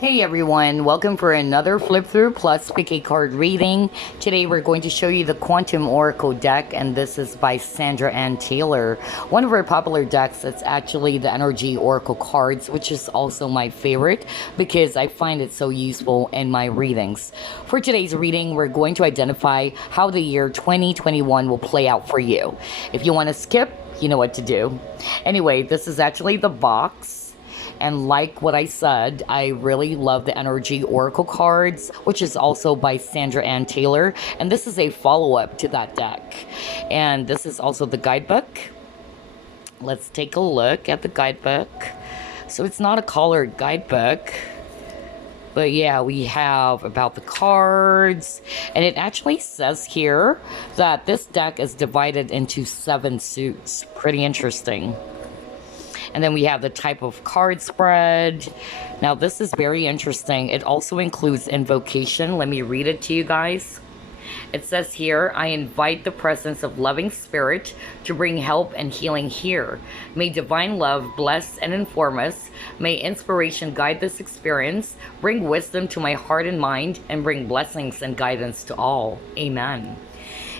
Hey everyone, welcome for another flip through plus pick a card reading. Today we're going to show you the Quantum Oracle deck, and this is by Sandra and Taylor. One of our popular decks. It's actually the Energy Oracle cards, which is also my favorite because I find it so useful in my readings. For today's reading, we're going to identify how the year 2021 will play out for you. If you want to skip, you know what to do. Anyway, this is actually the box. And like what I said, I really love the Energy Oracle cards, which is also by Sandra Ann Taylor. And this is a follow-up to that deck. And this is also the guidebook. Let's take a look at the guidebook. So it's not a colored guidebook. But yeah, we have about the cards. And it actually says here that this deck is divided into 7 suits. Pretty interesting. And then we have the type of card spread. Now this is very interesting. It also includes invocation. Let me read it to you guys. It says here, I invite the presence of loving spirit to bring help and healing here. May divine love bless and inform us. May inspiration guide this experience, bring wisdom to my heart and mind, and bring blessings and guidance to all. Amen.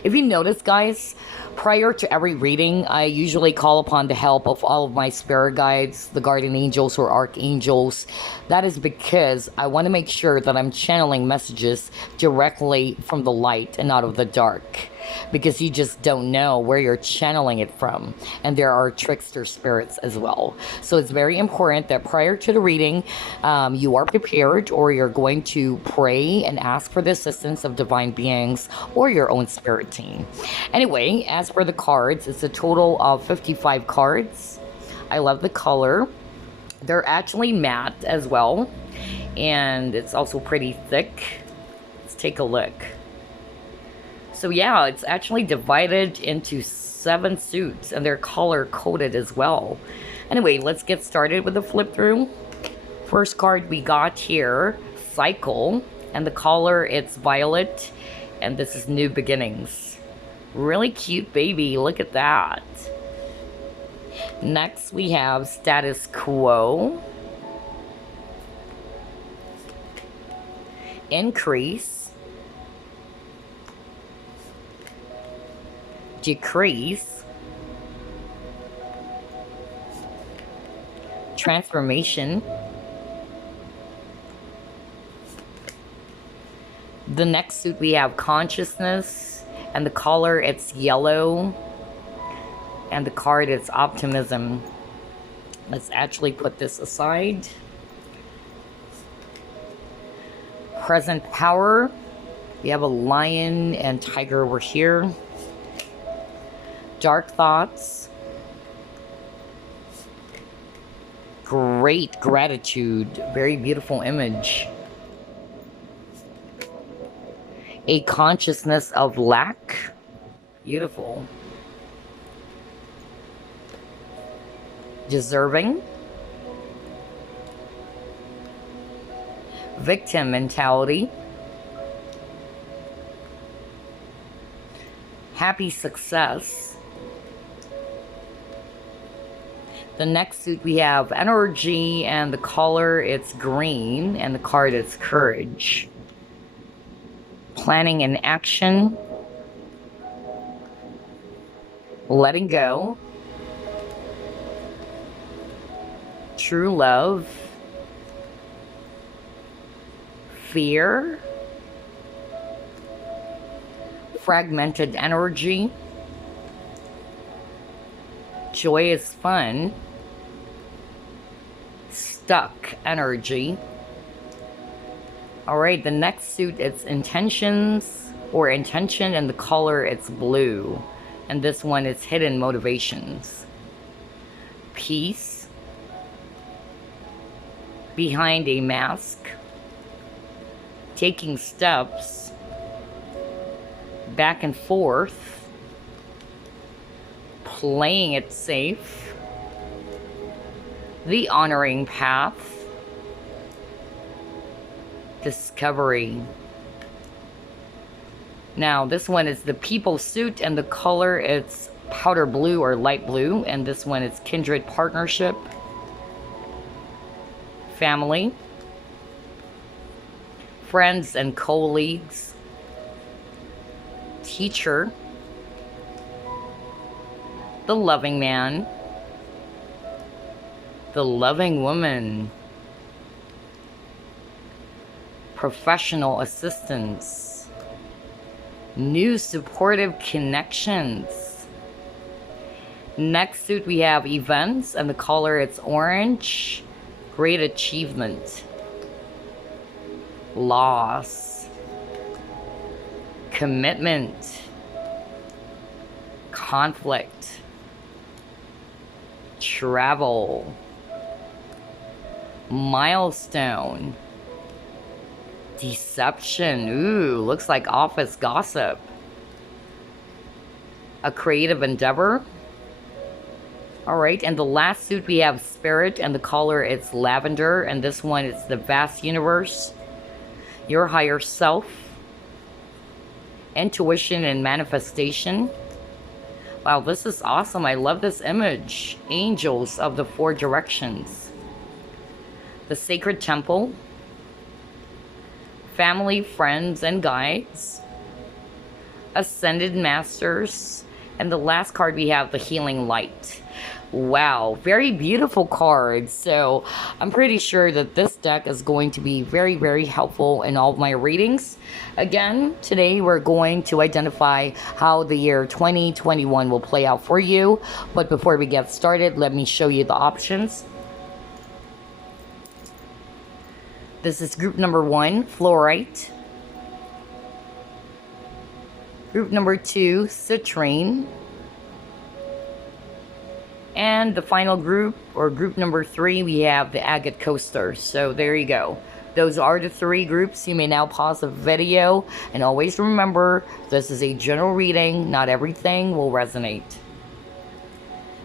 If you notice, guys, prior to every reading, I usually call upon the help of all of my spirit guides, the guardian angels or archangels. That is because I want to make sure that I'm channeling messages directly from the light and out of the dark. Because you just don't know where you're channeling it from. And there are trickster spirits as well. So it's very important that prior to the reading, you are prepared, or you're going to pray and ask for the assistance of divine beings or your own spirit team. Anyway, as for the cards, it's a total of 55 cards. I love the color. They're actually matte as well. And it's also pretty thick. Let's take a look. So yeah, it's actually divided into 7 suits, and they're color coded as well. Anyway, let's get started with the flip through. First card we got here, Cycle, and the color it's violet, and this is New Beginnings. Really cute baby, look at that. Next we have Status Quo, Increase, Decrease, Transformation. The next suit we have Consciousness, and the color it's yellow, and the card it's Optimism. Let's actually put this aside. Present Power, we have a lion and tiger over here. Dark Thoughts, Great Gratitude, very beautiful image. A Consciousness of Lack, beautiful. Deserving, Victim Mentality, Happy Success. The next suit we have Energy, and the color it's green, and the card is Courage. Planning and Action, Letting Go, True Love, Fear, Fragmented Energy, Joy is Fun, Stuck Energy. Alright, the next suit it's Intentions or Intention, and the color it's blue. And this one is Hidden Motivations. Peace, Behind a Mask, Taking Steps, Back and Forth, Playing It Safe, The Honoring Path, Discovery. Now this one is the People suit, and the color it's powder blue or light blue, and this one is Kindred Partnership, Family, friends and colleagues, teacher, the loving man, the loving woman, professional assistance, new supportive connections. Next suit we have events, and the color it's orange, great achievement, loss, commitment, conflict, travel, milestone, deception. Ooh, looks like office gossip. A creative endeavor. All right, and the last suit we have spirit, and the color it's lavender, and this one it's the vast universe, your higher self, intuition and manifestation. Wow, this is awesome. I love this image. Angels of the four directions, the sacred temple, family, friends, and guides, ascended masters, and the last card we have the healing light. Wow, very beautiful card. So I'm pretty sure that this deck is going to be very, very helpful in all of my readings. Again, today we're going to identify how the year 2021 will play out for you. But before we get started, let me show you the options. This is group number 1, Flourite. Group number 2, Citrine. And the final group, or group number 3, we have the Agate coaster. So there you go. Those are the 3 groups. You may now pause the video. And always remember, this is a general reading. Not everything will resonate.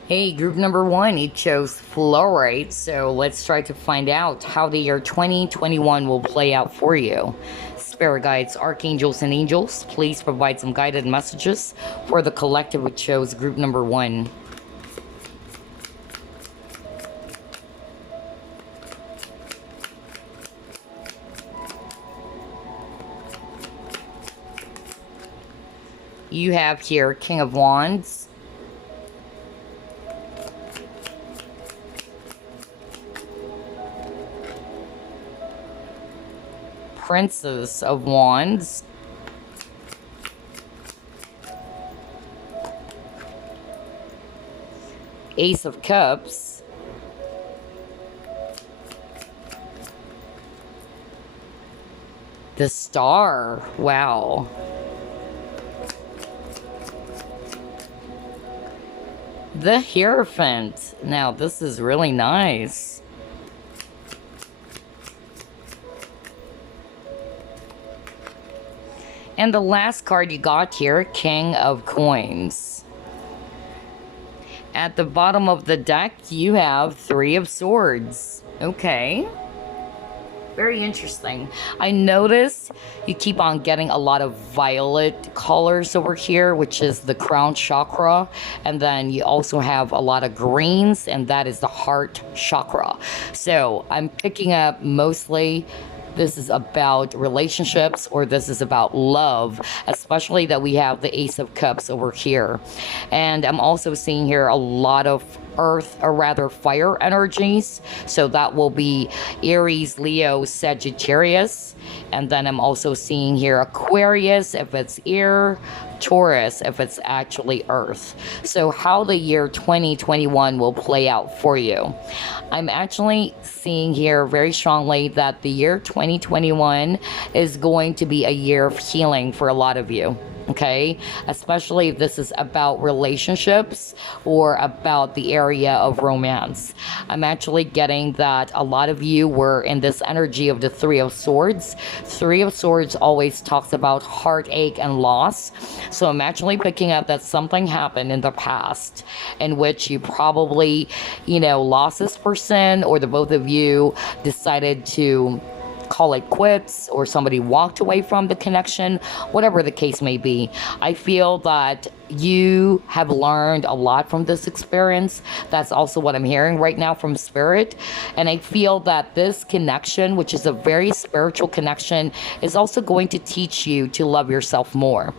Hey, group number 1, it chose Flourite. So let's try to find out how the year 2021 will play out for you. Spirit guides, archangels, and angels, please provide some guided messages for the collective who chose group number 1. You have here King of Wands, Princess of Wands, Ace of Cups, the Star. Wow. The Hierophant. Now this is really nice. And the last card you got here, King of Coins. At the bottom of the deck, you have 3 of Swords. Okay. Very interesting. I noticed you keep on getting a lot of violet colors over here, which is the crown chakra. And then you also have a lot of greens, and that is the heart chakra. So I'm picking up mostly this is about relationships, or this is about love, especially that we have the Ace of Cups over here. And I'm also seeing here a lot of earth, or rather fire energies. So that will be Aries, Leo, Sagittarius. And then I'm also seeing here Aquarius if it's air, Taurus if it's actually earth. So how the year 2021 will play out for you. I'm actually seeing here very strongly that the year 2021 is going to be a year of healing for a lot of you. Okay, especially if this is about relationships or about the area of romance. I'm actually getting that a lot of you were in this energy of the 3 of Swords. 3 of Swords always talks about heartache and loss. So I'm actually picking up that something happened in the past in which you probably, lost this person, or the both of you decided to call it quits, or somebody walked away from the connection, whatever the case may be. I feel that you have learned a lot from this experience. That's also what I'm hearing right now from Spirit. And I feel that this connection, which is a very spiritual connection, is also going to teach you to love yourself more.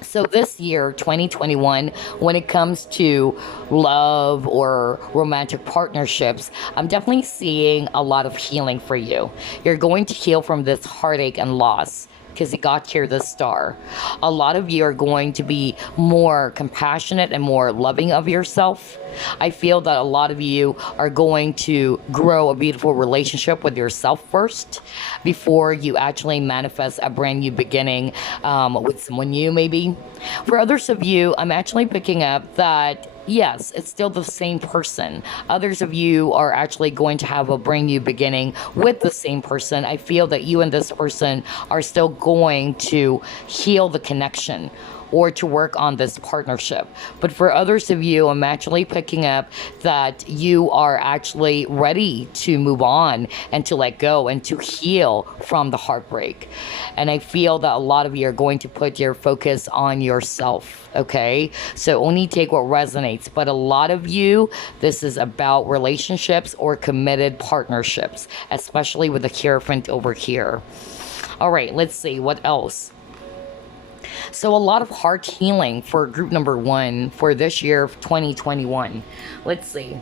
So this year, 2021, when it comes to love or romantic partnerships, I'm definitely seeing a lot of healing for you. You're going to heal from this heartache and loss, because you got here the star. A lot of you are going to be more compassionate and more loving of yourself. I feel that a lot of you are going to grow a beautiful relationship with yourself first before you actually manifest a brand new beginning with someone new, maybe. For others of you, I'm actually picking up that yes, it's still the same person. Others of you are actually going to have a brand new beginning with the same person. I feel that you and this person are still going to heal the connection or to work on this partnership. But for others of you, I'm actually picking up that you are actually ready to move on and to let go and to heal from the heartbreak. And I feel that a lot of you are going to put your focus on yourself, okay? So only take what resonates. But a lot of you, this is about relationships or committed partnerships, especially with the Hierophant over here. All right, let's see what else. So a lot of heart healing for group number 1 for this year of 2021. Let's see.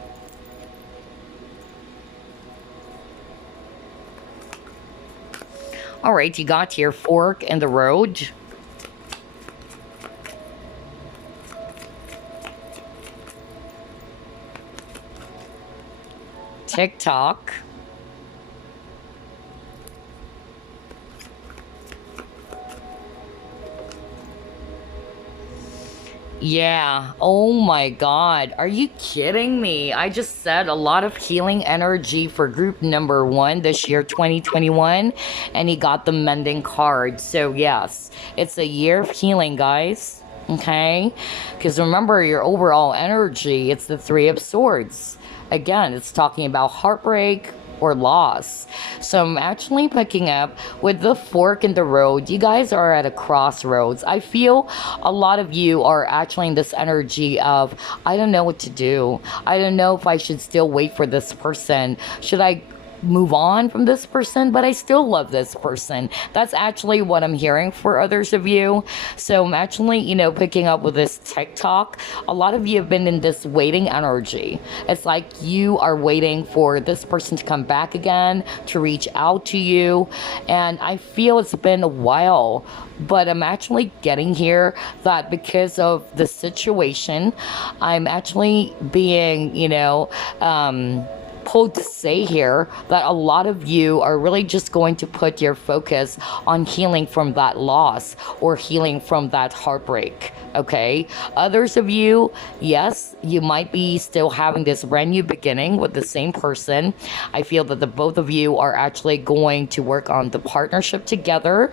All right, you got your fork in the road. TikTok. Yeah. Oh my God. Are you kidding me? I just said a lot of healing energy for group number 1 this year, 2021. And he got the mending card. So yes, it's a year of healing, guys. Okay? Because remember your overall energy, it's the 3 of Swords. Again, it's talking about heartbreak or loss. So I'm actually picking up with the fork in the road. You guys are at a crossroads. I feel a lot of you are actually in this energy of, I don't know what to do. I don't know if I should still wait for this person. Should I move on from this person, but I still love this person? That's actually what I'm hearing for others of you. So I'm actually, picking up with this TikTok. A lot of you have been in this waiting energy. It's like you are waiting for this person to come back again, to reach out to you. And I feel it's been a while, but I'm actually getting here that because of the situation, I'm actually being, pulled to say here that a lot of you are really just going to put your focus on healing from that loss or healing from that heartbreak, okay? Others of you, yes, you might be still having this brand new beginning with the same person. I feel that the both of you are actually going to work on the partnership together.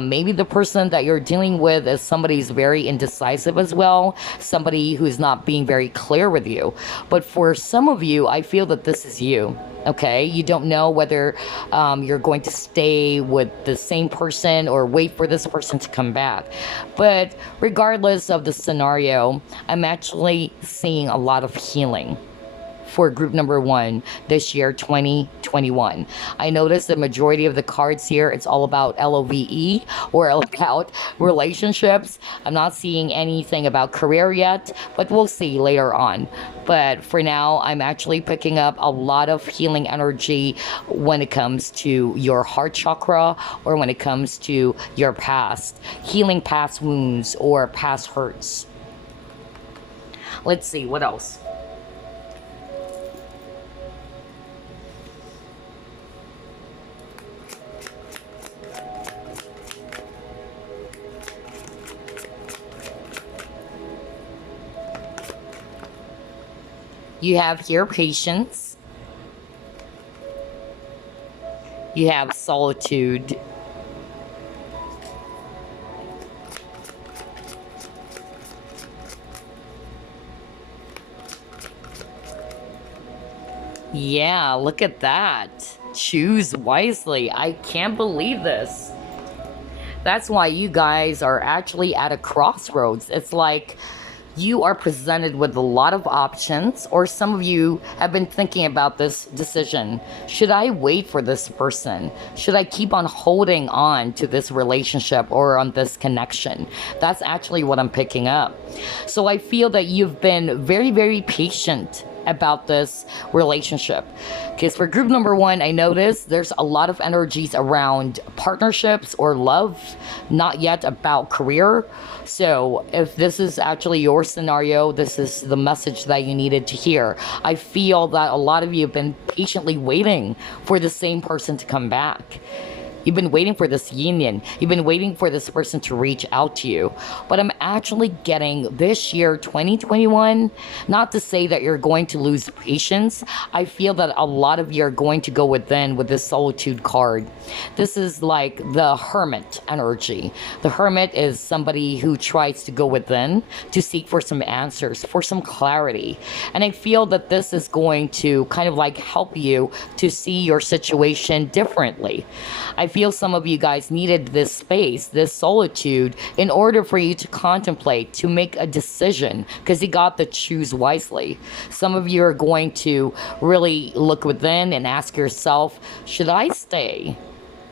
Maybe the person that you're dealing with is somebody who's very indecisive as well, somebody who's not being very clear with you. But for some of you, I feel that this is you, okay? You don't know whether you're going to stay with the same person or wait for this person to come back. But regardless of the scenario, I'm actually seeing a lot of healing for group number 1 this year, 2021. I noticed the majority of the cards here, it's all about LOVE or about relationships. I'm not seeing anything about career yet, but we'll see later on. But for now, I'm actually picking up a lot of healing energy when it comes to your heart chakra or when it comes to your past, healing past wounds or past hurts. Let's see, what else? You have here patience. You have solitude. Yeah, look at that. choose wisely. I can't believe this. That's why you guys are actually at a crossroads. It's like you are presented with a lot of options, or some of you have been thinking about this decision. Should I wait for this person? Should I keep on holding on to this relationship or on this connection? That's actually what I'm picking up. So I feel that you've been very, very patient about this relationship. Because for group number one, I notice there's a lot of energies around partnerships or love, not yet about career. So if this is actually your scenario, this is the message that you needed to hear. I feel that a lot of you have been patiently waiting for the same person to come back. You've been waiting for this union. You've been waiting for this person to reach out to you. But I'm actually getting this year, 2021, not to say that you're going to lose patience. I feel that a lot of you are going to go within with this solitude card. This is like the hermit energy. The hermit is somebody who tries to go within to seek for some answers, for some clarity. And I feel that this is going to kind of like help you to see your situation differently. I feel some of you guys needed this space, this solitude, in order for you to contemplate, to make a decision, because you got to choose wisely. Some of you are going to really look within and ask yourself, should I stay?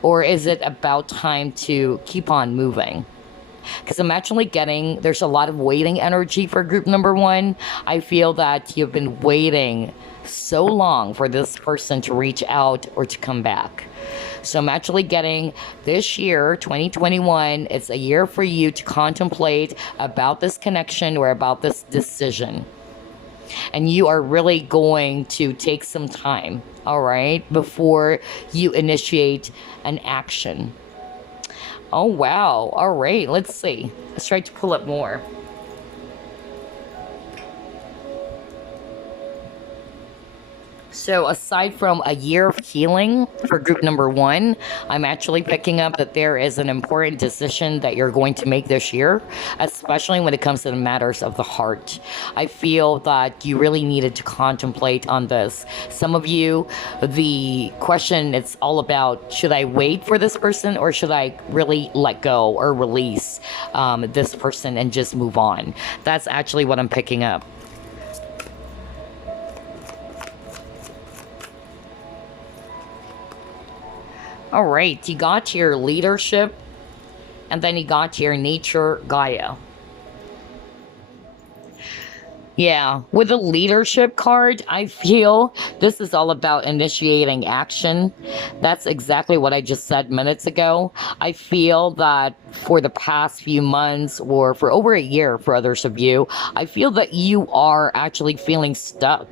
Or is it about time to keep on moving? Because I'm actually getting, there's a lot of waiting energy for group number one. I feel that you've been waiting so long for this person to reach out or to come back. So I'm actually getting this year, 2021, it's a year for you to contemplate about this connection or about this decision. And you are really going to take some time, all right, before you initiate an action. Oh, wow. All right, let's see. Let's try to pull up more. So aside from a year of healing for group number one, I'm actually picking up that there is an important decision that you're going to make this year, especially when it comes to the matters of the heart. I feel that you really needed to contemplate on this. Some of you, the question, it's all about, should I wait for this person or should I really let go or release this person and just move on? That's actually what I'm picking up. All right, you got your leadership, and then you got your nature, Gaia. Yeah, with the leadership card, I feel this is all about initiating action. That's exactly what I just said minutes ago. I feel that for the past few months, or for over a year for others of you, I feel that you are actually feeling stuck,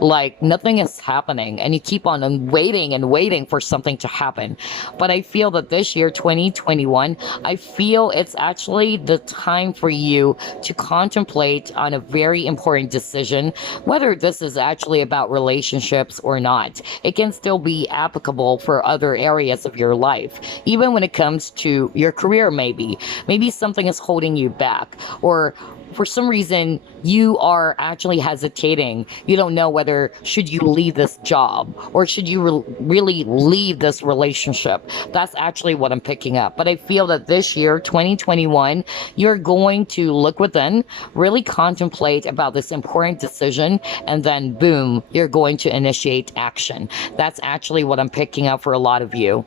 like nothing is happening, and you keep on waiting and waiting for something to happen. But I feel that this year, 2021, I feel it's actually the time for you to contemplate on a very important decision, whether this is actually about relationships or not. It can still be applicable for other areas of your life, even when it comes to your career. Maybe something is holding you back, or for some reason you are actually hesitating. You don't know whether should you leave this job or should you really leave this relationship. That's actually what I'm picking up. But I feel that this year, 2021, you're going to look within, really contemplate about this important decision, and then boom, you're going to initiate action. That's actually what I'm picking up for a lot of you.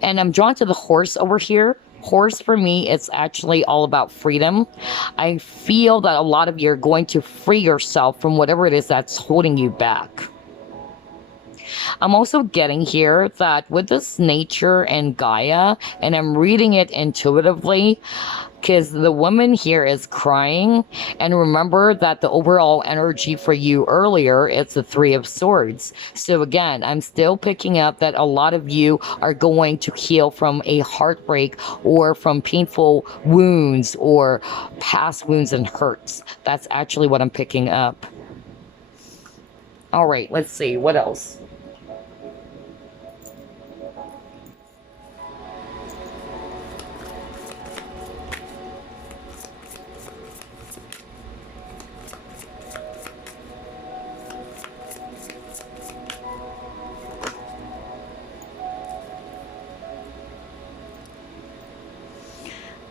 And I'm drawn to the horse over here. Horse, for me, it's actually all about freedom. I feel that a lot of you are going to free yourself from whatever it is that's holding you back. I'm also getting here that with this nature and Gaia, and I'm reading it intuitively, because the woman here is crying. And remember that the overall energy for you earlier, it's the Three of Swords. So again, I'm still picking up that a lot of you are going to heal from a heartbreak or from painful wounds or past wounds and hurts. That's actually what I'm picking up. All right, let's see, what else?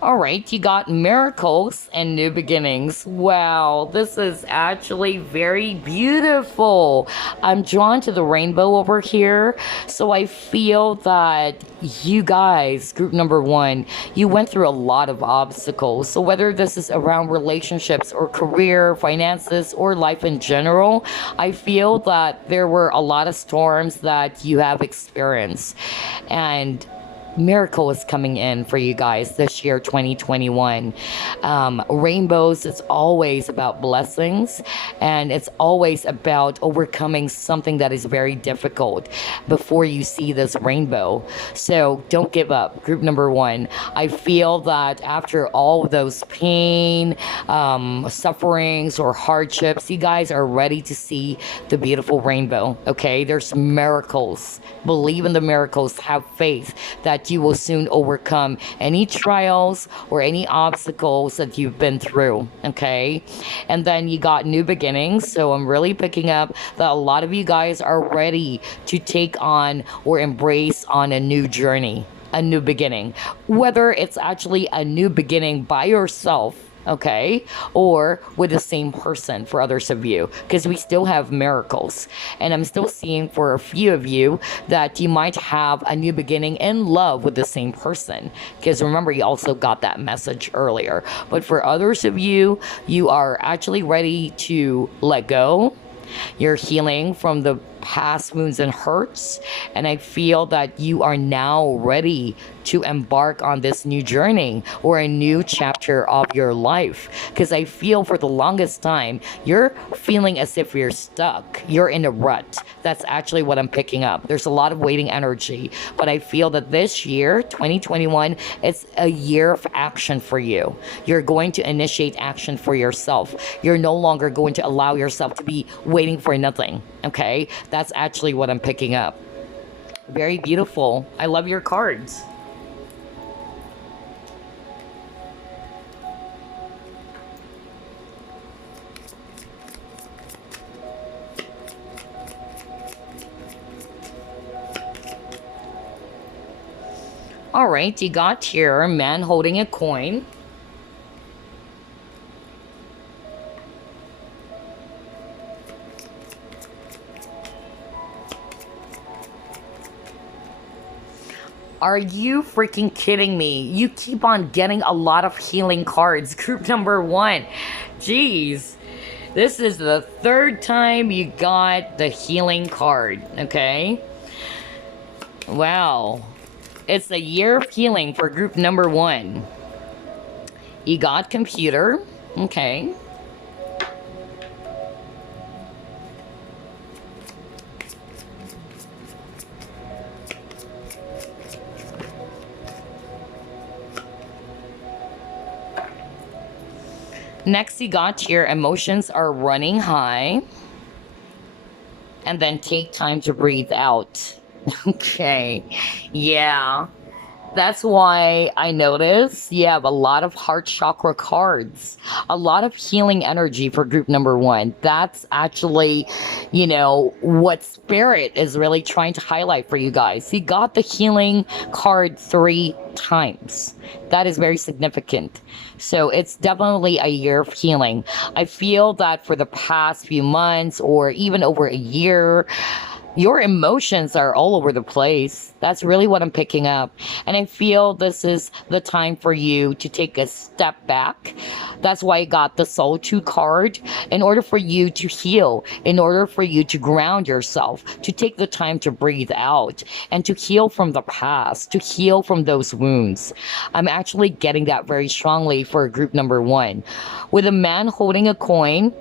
All right, you got miracles and new beginnings. Wow, this is actually very beautiful. I'm drawn to the rainbow over here. So I feel that you guys, group number one, you went through a lot of obstacles. So whether this is around relationships or career, finances, or life in general, I feel that there were a lot of storms that you have experienced. And miracle is coming in for you guys this year 2021. Rainbows, it's always about blessings, and it's always about overcoming something that is very difficult before you see this rainbow. So don't give up, group number one. I feel that after all of those pain, sufferings, or hardships, you guys are ready to see the beautiful rainbow. Okay, there's miracles. Believe in the miracles. Have faith that you will soon overcome any trials or any obstacles that you've been through. Okay, and then you got new beginnings. So I'm really picking up that a lot of you guys are ready to take on or embrace on a new journey, a new beginning, whether it's actually a new beginning by yourself, okay, or with the same person for others of you, because we still have miracles. And I'm still seeing for a few of you that you might have a new beginning in love with the same person, because remember, you also got that message earlier. But for others of you, you are actually ready to let go. You're healing from the past wounds and hurts, and I feel that you are now ready to embark on this new journey or a new chapter of your life, because I feel for the longest time you're feeling as if you're stuck, you're in a rut. That's actually what I'm picking up. There's a lot of waiting energy, but I feel that this year 2021, it's a year of action for you. You're going to initiate action for yourself. You're no longer going to allow yourself to be waiting for nothing. Okay, that's actually what I'm picking up. Very beautiful. I love your cards. All right, you got here a man holding a coin. Are you freaking kidding me? You keep on getting a lot of healing cards. Group number one. Jeez. This is the third time you got the healing card, okay? Wow. It's a year of healing for group number one. You got computer, okay. Next, you got your emotions are running high. And then take time to breathe out. Okay. Yeah. That's why I notice you have a lot of heart chakra cards, a lot of healing energy for group number one. That's actually, what spirit is really trying to highlight for you guys. You got the healing card 3 times. That is very significant. So it's definitely a year of healing. I feel that for the past few months or even over a year, your emotions are all over the place. That's really what I'm picking up. And I feel this is the time for you to take a step back. That's why I got the Solitude card. In order for you to heal, in order for you to ground yourself, to take the time to breathe out, and to heal from the past, to heal from those wounds. I'm actually getting that very strongly for group number one. With a man holding a coin,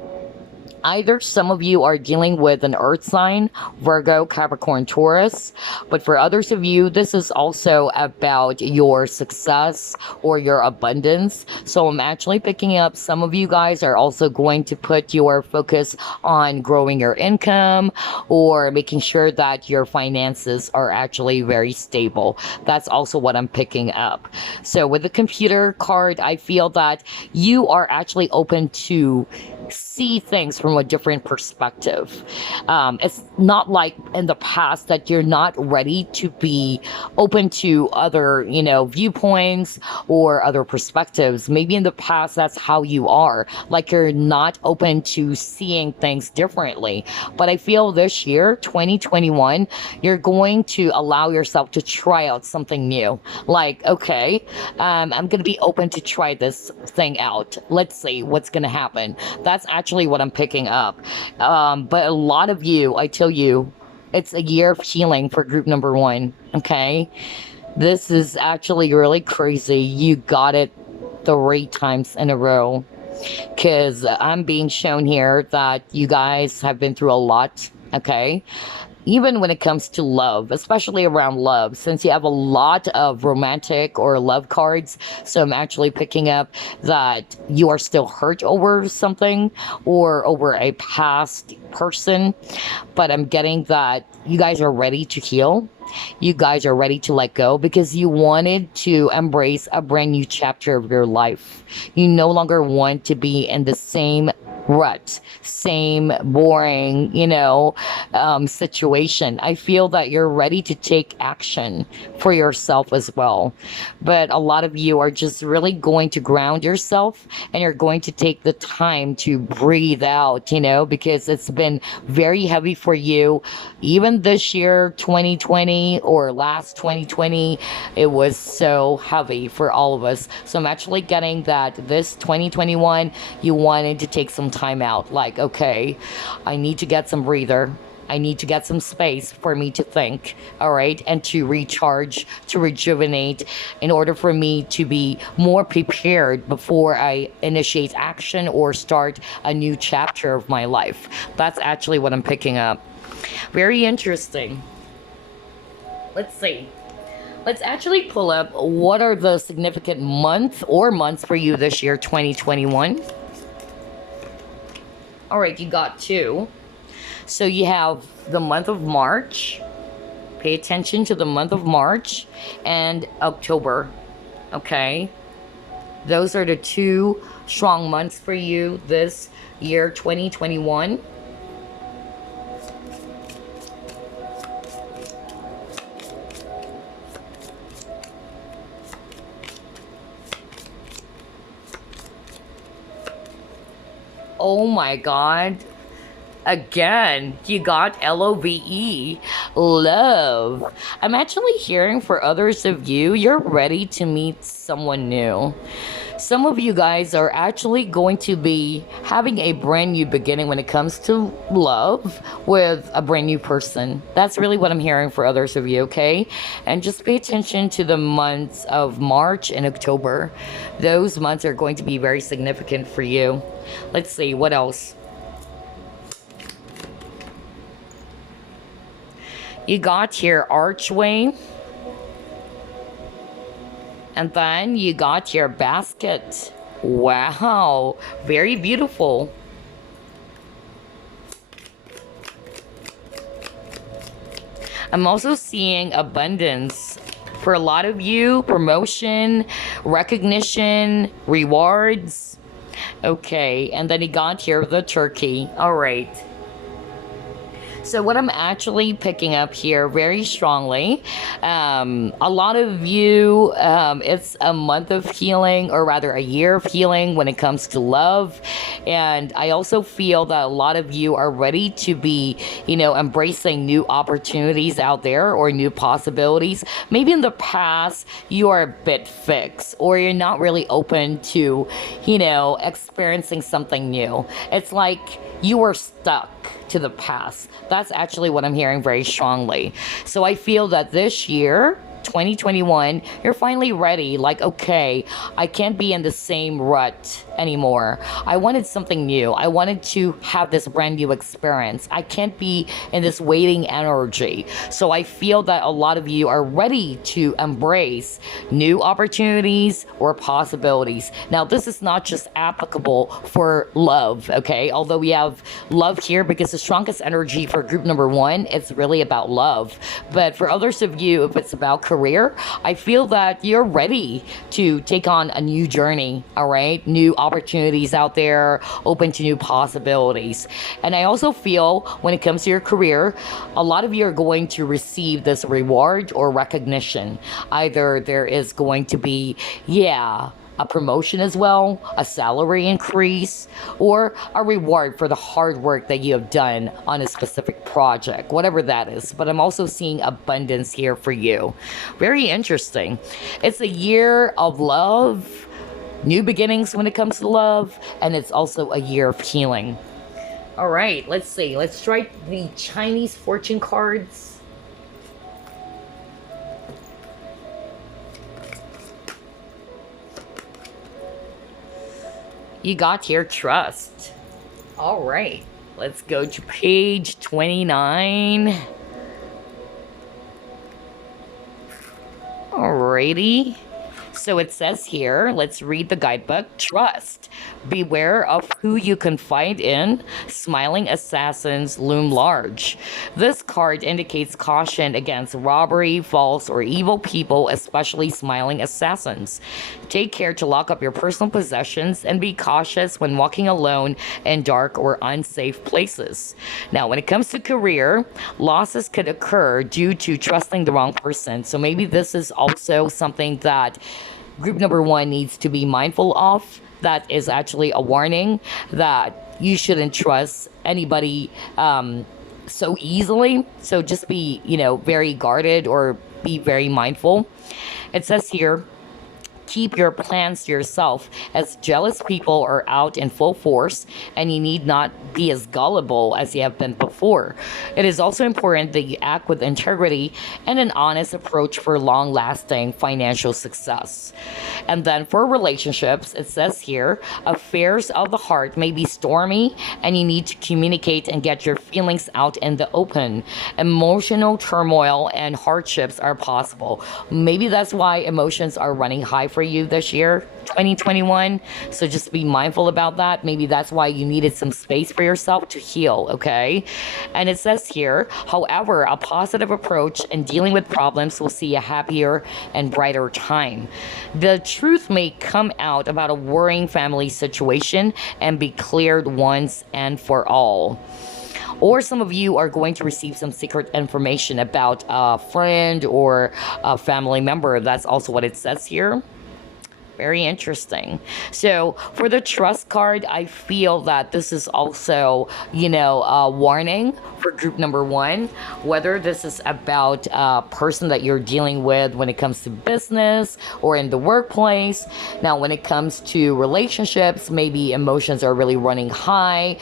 either some of you are dealing with an earth sign, Virgo, Capricorn, Taurus, but for others of you, this is also about your success or your abundance. So I'm actually picking up some of you guys are also going to put your focus on growing your income or making sure that your finances are actually very stable. That's also what I'm picking up. So with the computer card, I feel that you are actually open to see things from a different perspective. It's not like in the past that you're not ready to be open to other, viewpoints or other perspectives. Maybe in the past that's how you are, like you're not open to seeing things differently. But I feel this year, 2021, you're going to allow yourself to try out something new. Like, okay, I'm going to be open to try this thing out. Let's see what's going to happen. That's actually what I'm picking up. But a lot of you, I tell you, it's a year of healing for group number one. Okay. This is actually really crazy. You got it 3 times in a row. Because I'm being shown here that you guys have been through a lot. Okay. Even when it comes to love, especially around love, since you have a lot of romantic or love cards. So I'm actually picking up that you are still hurt over something or over a past person. But I'm getting that you guys are ready to heal. You guys are ready to let go because you wanted to embrace a brand new chapter of your life. You no longer want to be in the same rut, same boring, situation. I feel that you're ready to take action for yourself as well. But a lot of you are just really going to ground yourself and you're going to take the time to breathe out, because it's been very heavy for you. Even this year, 2020 or last 2020, it was so heavy for all of us. So I'm actually getting that this 2021, you wanted to take some time out. Like, okay, I need to get some breather. I need to get some space for me to think, all right, and to recharge, to rejuvenate, in order for me to be more prepared before I initiate action or start a new chapter of my life. That's actually what I'm picking up. Very interesting. Let's see. Let's actually pull up what are the significant months for you this year, 2021. All right, you got 2. So you have the month of March. Pay attention to the month of March and October. Okay. Those are the 2 strong months for you this year, 2021. Oh my God. Again, you got LOVE, love. I'm actually hearing for others of you, you're ready to meet someone new. Some of you guys are actually going to be having a brand new beginning when it comes to love with a brand new person. That's really what I'm hearing for others of you, okay? And just pay attention to the months of March and October. Those months are going to be very significant for you. Let's see, what else? You got here archway. And then you got your basket. Wow, very beautiful. I'm also seeing abundance. For a lot of you, promotion, recognition, rewards. Okay, and then you got here the turkey. All right. So what I'm actually picking up here very strongly, a lot of you, it's a month of healing, or rather a year of healing when it comes to love. And I also feel that a lot of you are ready to be, embracing new opportunities out there or new possibilities. Maybe in the past, you are a bit fixed or you're not really open to, experiencing something new. It's like you were stuck to the past. That's actually what I'm hearing very strongly. So I feel that this year, 2021, you're finally ready. Like, okay, I can't be in the same rut anymore. I wanted something new. I wanted to have this brand new experience. I can't be in this waiting energy. So I feel that a lot of you are ready to embrace new opportunities or possibilities. Now, this is not just applicable for love, okay? Although we have love here because the strongest energy for group number 1, it's really about love. But for others of you, if it's about career, I feel that you're ready to take on a new journey, all right? New opportunities out there, open to new possibilities. And I also feel when it comes to your career, a lot of you are going to receive this reward or recognition. Either there is going to be, a promotion as well, a salary increase, or a reward for the hard work that you have done on a specific project, whatever that is. But I'm also seeing abundance here for you. Very interesting. It's a year of love, new beginnings when it comes to love, and it's also a year of healing. All right, let's see. Let's try the Chinese fortune cards. You got here, trust. All right, let's go to page 29. Alrighty. So it says here, let's read the guidebook. Trust. Beware of who you confide in. Smiling assassins loom large. This card indicates caution against robbery, false, or evil people, especially smiling assassins. Take care to lock up your personal possessions and be cautious when walking alone in dark or unsafe places. Now, when it comes to career, losses could occur due to trusting the wrong person. So maybe this is also something that group number one needs to be mindful of. That is actually a warning that you shouldn't trust anybody so easily. So just be, very guarded or be very mindful. It says here, keep your plans to yourself, as jealous people are out in full force and you need not be as gullible as you have been before. It is also important that you act with integrity and an honest approach for long-lasting financial success. And then for relationships, it says here, affairs of the heart may be stormy and you need to communicate and get your feelings out in the open. Emotional turmoil and hardships are possible. Maybe that's why emotions are running high for you this year, 2021. So just be mindful about that. Maybe that's why you needed some space for yourself to heal, okay? And it says here, however, a positive approach in dealing with problems will see a happier and brighter time. The truth may come out about a worrying family situation and be cleared once and for all. Or some of you are going to receive some secret information about a friend or a family member. That's also what it says here. Very interesting. So for the trust card, I feel that this is also, a warning for group number one, whether this is about a person that you're dealing with when it comes to business or in the workplace. Now, when it comes to relationships, maybe emotions are really running high.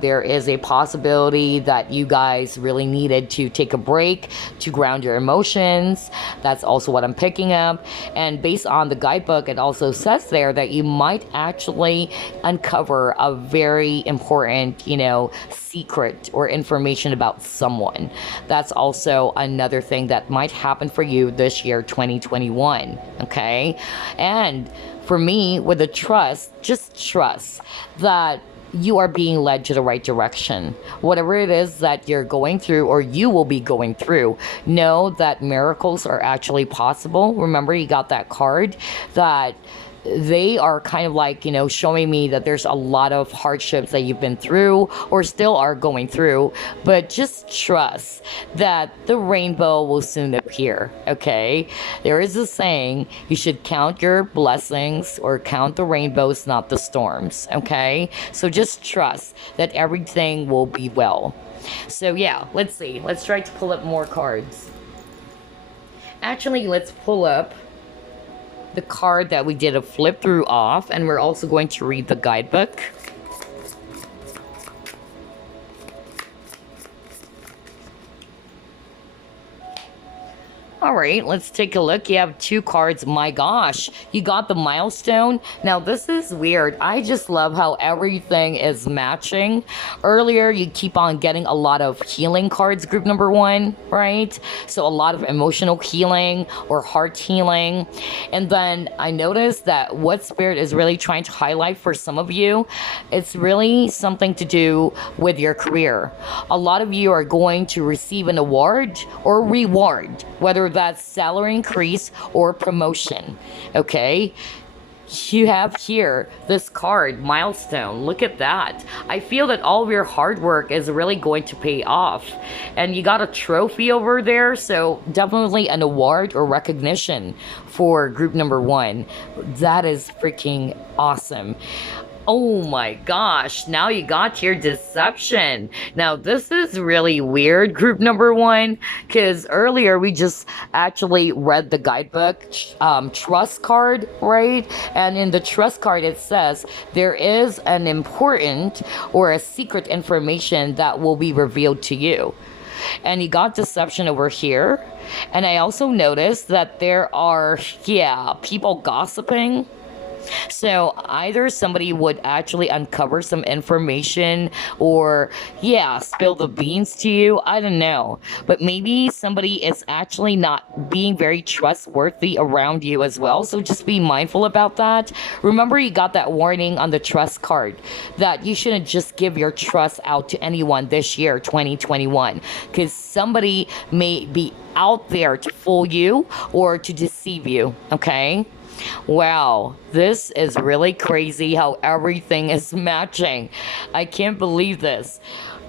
There is a possibility that you guys really needed to take a break to ground your emotions. That's also what I'm picking up. And based on the guidebook, it also says there that you might actually uncover a very important, secret or information about someone. That's also another thing that might happen for you this year, 2021. Okay. And for me, with the trust, just trust that you are being led to the right direction. Whatever it is that you're going through or you will be going through, know that miracles are actually possible. Remember, you got that card that they are kind of like, showing me that there's a lot of hardships that you've been through or still are going through, but just trust that the rainbow will soon appear, okay? There is a saying, you should count your blessings or count the rainbows, not the storms, okay? So just trust that everything will be well. So yeah, let's see. Let's try to pull up more cards. Actually, let's pull up the card that we did a flip through off, and we're also going to read the guidebook. All right, let's take a look. You have two cards. My gosh, you got the milestone. Now, this is weird. I just love how everything is matching. Earlier, you keep on getting a lot of healing cards, group number one, right? So a lot of emotional healing or heart healing. And then I noticed that what Spirit is really trying to highlight for some of you, it's really something to do with your career. A lot of you are going to receive an award or reward, whether that salary increase or promotion. Okay, you have here this card, milestone. Look at that. I feel that all of your hard work is really going to pay off. And you got a trophy over there, so definitely an award or recognition for group number 1. That is freaking awesome. Oh my gosh, now you got your deception. Now this is really weird, group number 1, because earlier we just actually read the guidebook trust card, right? And in the trust card it says there is an important or a secret information that will be revealed to you. And you got deception over here. And I also noticed that there are, people gossiping. So either somebody would actually uncover some information or, spill the beans to you. I don't know. But maybe somebody is actually not being very trustworthy around you as well. So just be mindful about that. Remember, you got that warning on the trust card that you shouldn't just give your trust out to anyone this year, 2021, because somebody may be out there to fool you or to deceive you. Okay? Wow, this is really crazy how everything is matching. I can't believe this.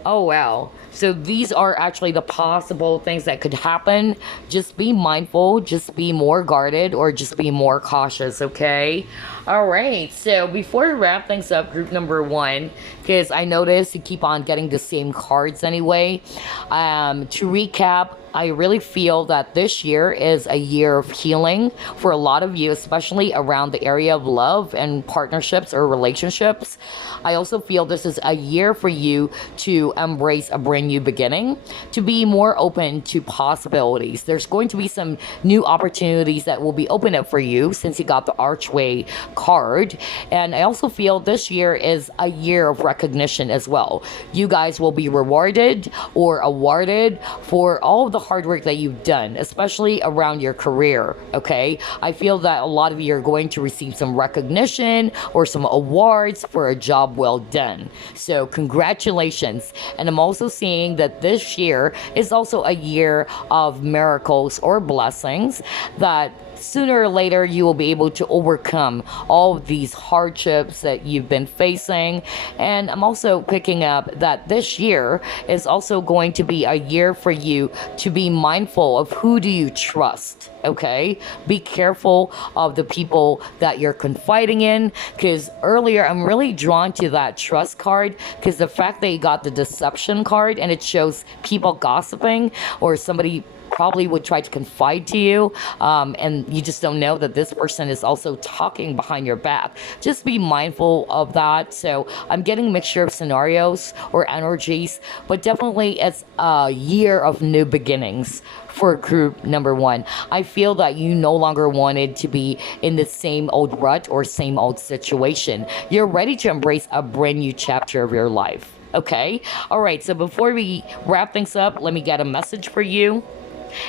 Oh, wow. So these are actually the possible things that could happen. Just be mindful, just be more guarded, or just be more cautious, okay? All right, so before we wrap things up, group number 1, because I noticed you keep on getting the same cards anyway. To recap, I really feel that this year is a year of healing for a lot of you, especially around the area of love and partnerships or relationships. I also feel this is a year for you to embrace a brand new beginning, to be more open to possibilities. There's going to be some new opportunities that will be open up for you since you got the Archway card. And I also feel this year is a year of recognition as well. You guys will be rewarded or awarded for all of the hard work that you've done, especially around your career, okay? I feel that a lot of you are going to receive some recognition or some awards for a job well done. So congratulations. And I'm also seeing that this year is also a year of miracles or blessings that sooner or later you will be able to overcome all of these hardships that you've been facing. And I'm also picking up that this year is also going to be a year for you to be mindful of who do you trust. Okay, be careful of the people that you're confiding in, because earlier I'm really drawn to that trust card because the fact that you got the deception card and it shows people gossiping or somebody probably would try to confide to you, and you just don't know that this person is also talking behind your back. Just be mindful of that. So I'm getting a mixture of scenarios or energies, but definitely it's a year of new beginnings for group number 1. I feel that you no longer wanted to be in the same old rut or same old situation. You're ready to embrace a brand new chapter of your life. Okay? All right, so before we wrap things up, let me get a message for you.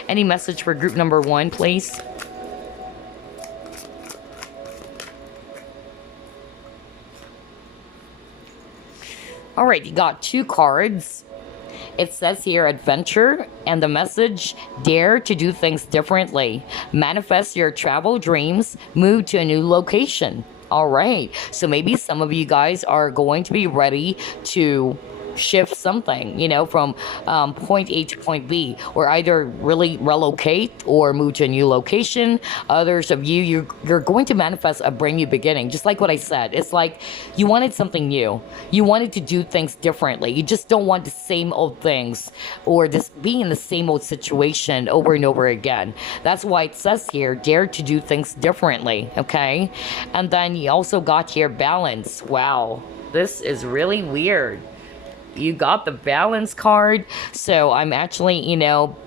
Any message for group number 1, please? All right, you got 2 cards. It says here adventure, and the message, dare to do things differently. Manifest your travel dreams, move to a new location. All right, so maybe some of you guys are going to be ready to shift something, from point A to point B, or either really relocate or move to a new location. Others of you're going to manifest a brand new beginning. Just like what I said, it's like you wanted something new. You wanted to do things differently. You just don't want the same old things or just being in the same old situation over and over again. That's why it says here, dare to do things differently, okay? And then you also got here balance. Wow, this is really weird. You got the balance card. So I'm actually,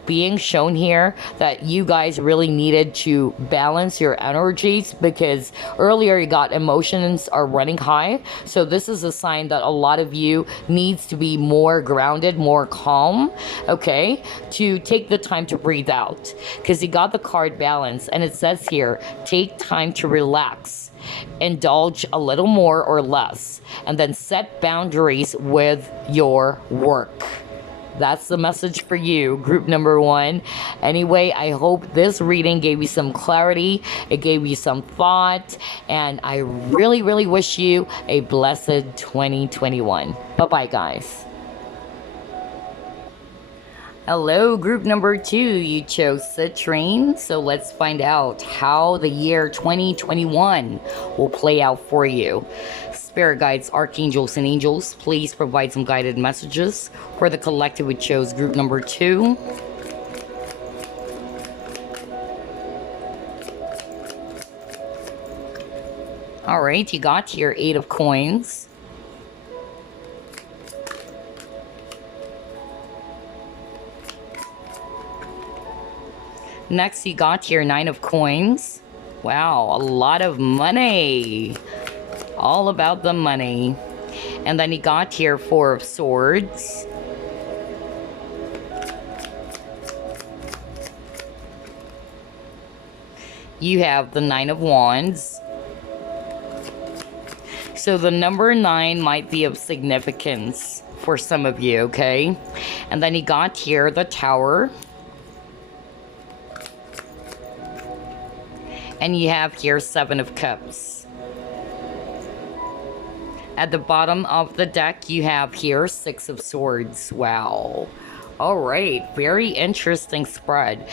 being shown here that you guys really needed to balance your energies, because earlier you got emotions are running high. So this is a sign that a lot of you needs to be more grounded, more calm, okay, to take the time to breathe out, because you got the card balance, and it says here, take time to relax, indulge a little more or less, and then set boundaries with your work. That's the message for you, group number 1. Anyway, I hope this reading gave you some clarity, it gave you some thought, and I really, really wish you a blessed 2021. Bye-bye, guys. Hello, group number 2. You chose Citrine. So let's find out how the year 2021 will play out for you. Spirit guides, archangels, and angels, please provide some guided messages for the collective who chose group number 2. All right, you got your 8 of coins. Next, you got your 9 of coins. Wow, a lot of money. All about the money. And then you got your 4 of swords. You have the 9 of wands. So the number 9 might be of significance for some of you, okay? And then you got here the Tower. And you have here 7 of cups. At the bottom of the deck, you have here 6 of swords. Wow. All right, very interesting spread.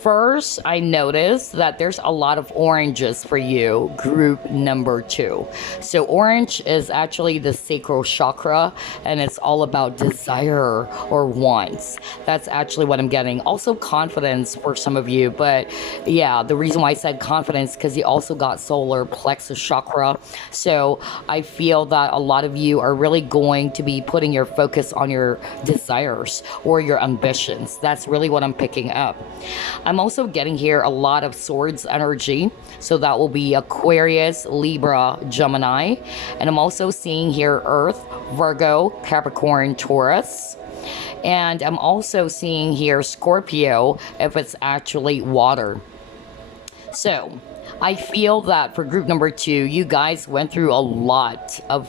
First, I noticed that there's a lot of oranges for you, group number 2. So orange is actually the sacral chakra, and it's all about desire or wants. That's actually what I'm getting. Also confidence for some of you, but yeah, the reason why I said confidence, because you also got solar plexus chakra. So I feel that a lot of you are really going to be putting your focus on your desires or your ambitions. That's really what I'm picking up. I'm also getting here a lot of swords energy. So that will be Aquarius, Libra, Gemini. And I'm also seeing here Earth, Virgo, Capricorn, Taurus. And I'm also seeing here Scorpio if it's actually water. So I feel that for group number 2, you guys went through a lot of,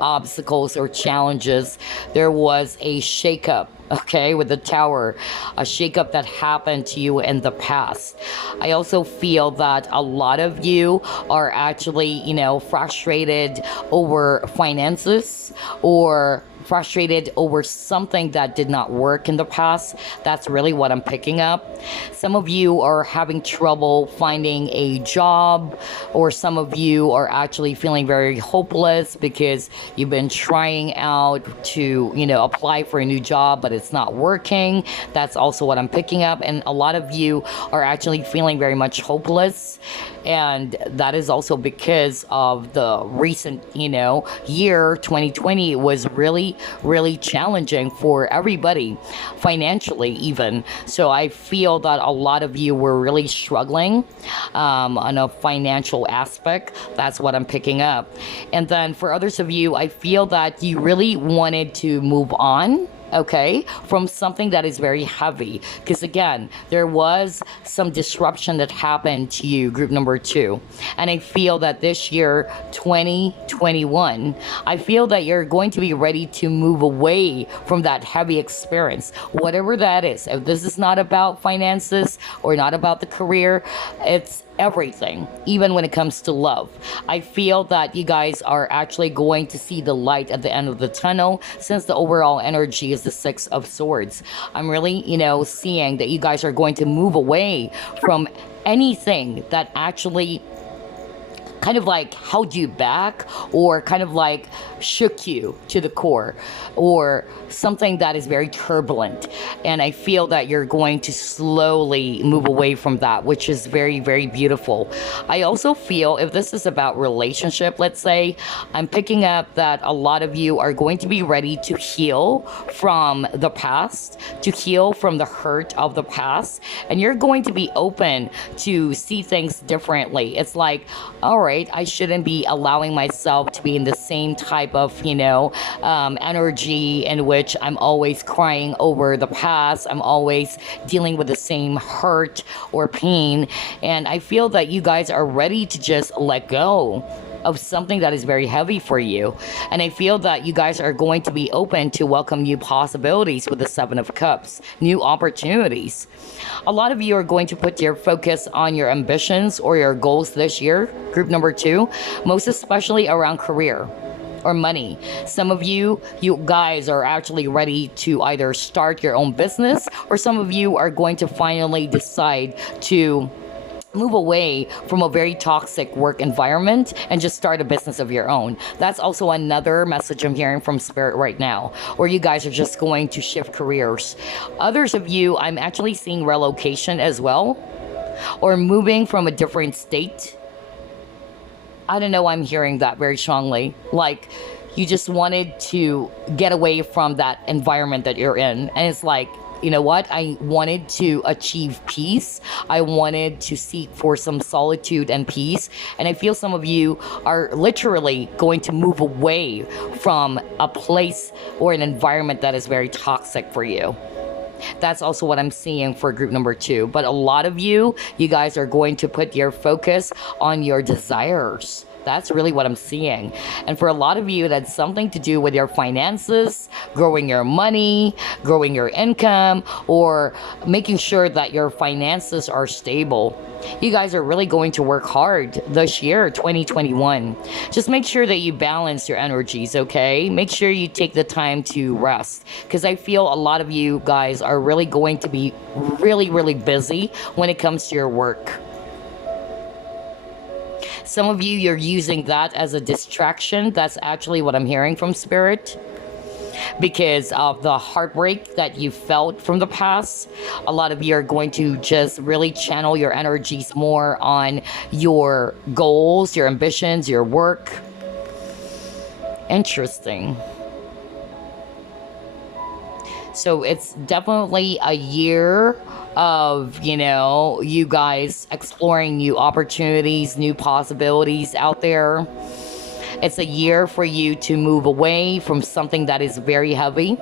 obstacles or challenges. There was a shakeup, okay, with the Tower, a shakeup that happened to you in the past. I also feel that a lot of you are actually, frustrated over finances or frustrated over something that did not work in the past. That's really what I'm picking up. Some of you are having trouble finding a job, or some of you are actually feeling very hopeless because you've been trying out to, apply for a new job, but it's not working. That's also what I'm picking up. And a lot of you are actually feeling very much hopeless. And that is also because of the recent, year 2020 was really, really challenging for everybody, financially even. So I feel that a lot of you were really struggling on a financial aspect. That's what I'm picking up. And then for others of you, I feel that you really wanted to move on, okay, from something that is very heavy. Because again, there was some disruption that happened to you, group number 2. And I feel that this year, 2021, I feel that you're going to be ready to move away from that heavy experience, whatever that is. If this is not about finances or not about the career, it's everything, even when it comes to love. I feel that you guys are actually going to see the light at the end of the tunnel, since the overall energy is the 6 of swords. I'm really, seeing that you guys are going to move away from anything that actually kind of like held you back, or kind of like shook you to the core, or something that is very turbulent. And I feel that you're going to slowly move away from that, which is very, very beautiful. I also feel if this is about relationship, let's say, I'm picking up that a lot of you are going to be ready to heal from the past, to heal from the hurt of the past, and you're going to be open to see things differently. It's like, all right, I shouldn't be allowing myself to be in the same type of, energy in which I'm always crying over the past. I'm always dealing with the same hurt or pain. And I feel that you guys are ready to just let go. of something that is very heavy for you. And I feel that you guys are going to be open to welcome new possibilities with the Seven of Cups, new opportunities. A lot of you are going to put your focus on your ambitions or your goals this year, group number 2, most especially around career or money. Some of you guys are actually ready to either start your own business, or some of you are going to finally decide to move away from a very toxic work environment and just start a business of your own. That's also another message I'm hearing from Spirit right now, or you guys are just going to shift careers. Others of you, I'm actually seeing relocation as well, or moving from a different state. I don't know, I'm hearing that very strongly. Like, you just wanted to get away from that environment that you're in. And it's like, you know what? I wanted to achieve peace. I wanted to seek for some solitude and peace. And I feel some of you are literally going to move away from a place or an environment that is very toxic for you. That's also what I'm seeing for group number 2. But a lot of you guys are going to put your focus on your desires. That's really what I'm seeing. And for a lot of you, that's something to do with your finances, growing your money, growing your income, or making sure that your finances are stable. You guys are really going to work hard this year, 2021. Just make sure that you balance your energies, okay? Make sure you take the time to rest, because I feel a lot of you guys are really going to be really, really busy when it comes to your work. Some of you, you're using that as a distraction. That's actually what I'm hearing from Spirit. Because of the heartbreak that you felt from the past, a lot of you are going to just really channel your energies more on your goals, your ambitions, your work. Interesting. So it's definitely a year of, you guys exploring new opportunities, new possibilities out there. It's a year for you to move away from something that is very heavy,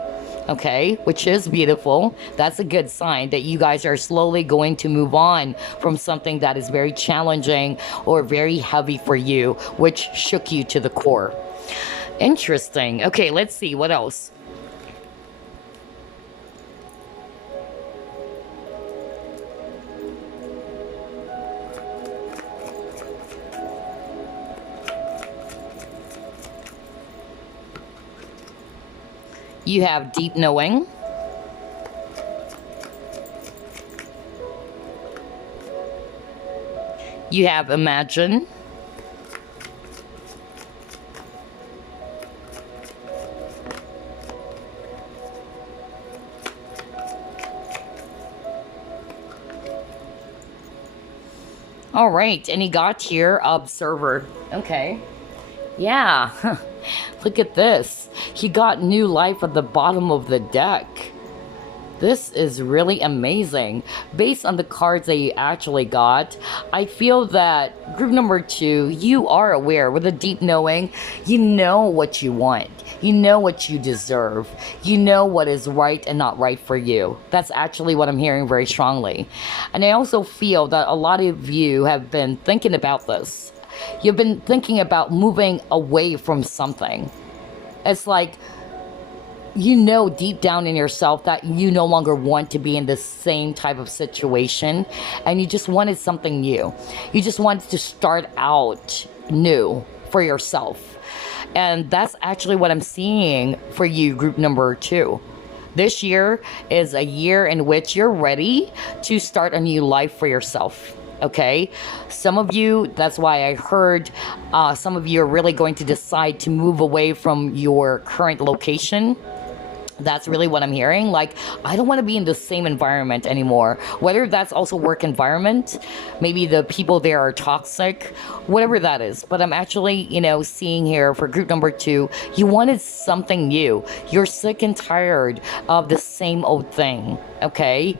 okay, which is beautiful. That's a good sign that you guys are slowly going to move on from something that is very challenging or very heavy for you, which shook you to the core. Interesting. Okay, let's see what else. You have deep knowing. You have imagine. All right, and you got here observer. Okay. Yeah. Look at this. He got new life at the bottom of the deck. This is really amazing. Based on the cards that you actually got, I feel that group number 2, you are aware with a deep knowing. You know what you want. You know what you deserve. You know what is right and not right for you. That's actually what I'm hearing very strongly. And I also feel that a lot of you have been thinking about this. You've been thinking about moving away from something. It's like, deep down in yourself that you no longer want to be in the same type of situation, and you just wanted something new. You just wanted to start out new for yourself. And that's actually what I'm seeing for you, group number 2. This year is a year in which you're ready to start a new life for yourself. Okay, some of you, that's why I heard some of you are really going to decide to move away from your current location. That's really what I'm hearing. Like, I don't want to be in the same environment anymore. Whether that's also work environment, maybe the people there are toxic, whatever that is. But I'm actually, seeing here for group number 2, you wanted something new. You're sick and tired of the same old thing. Okay.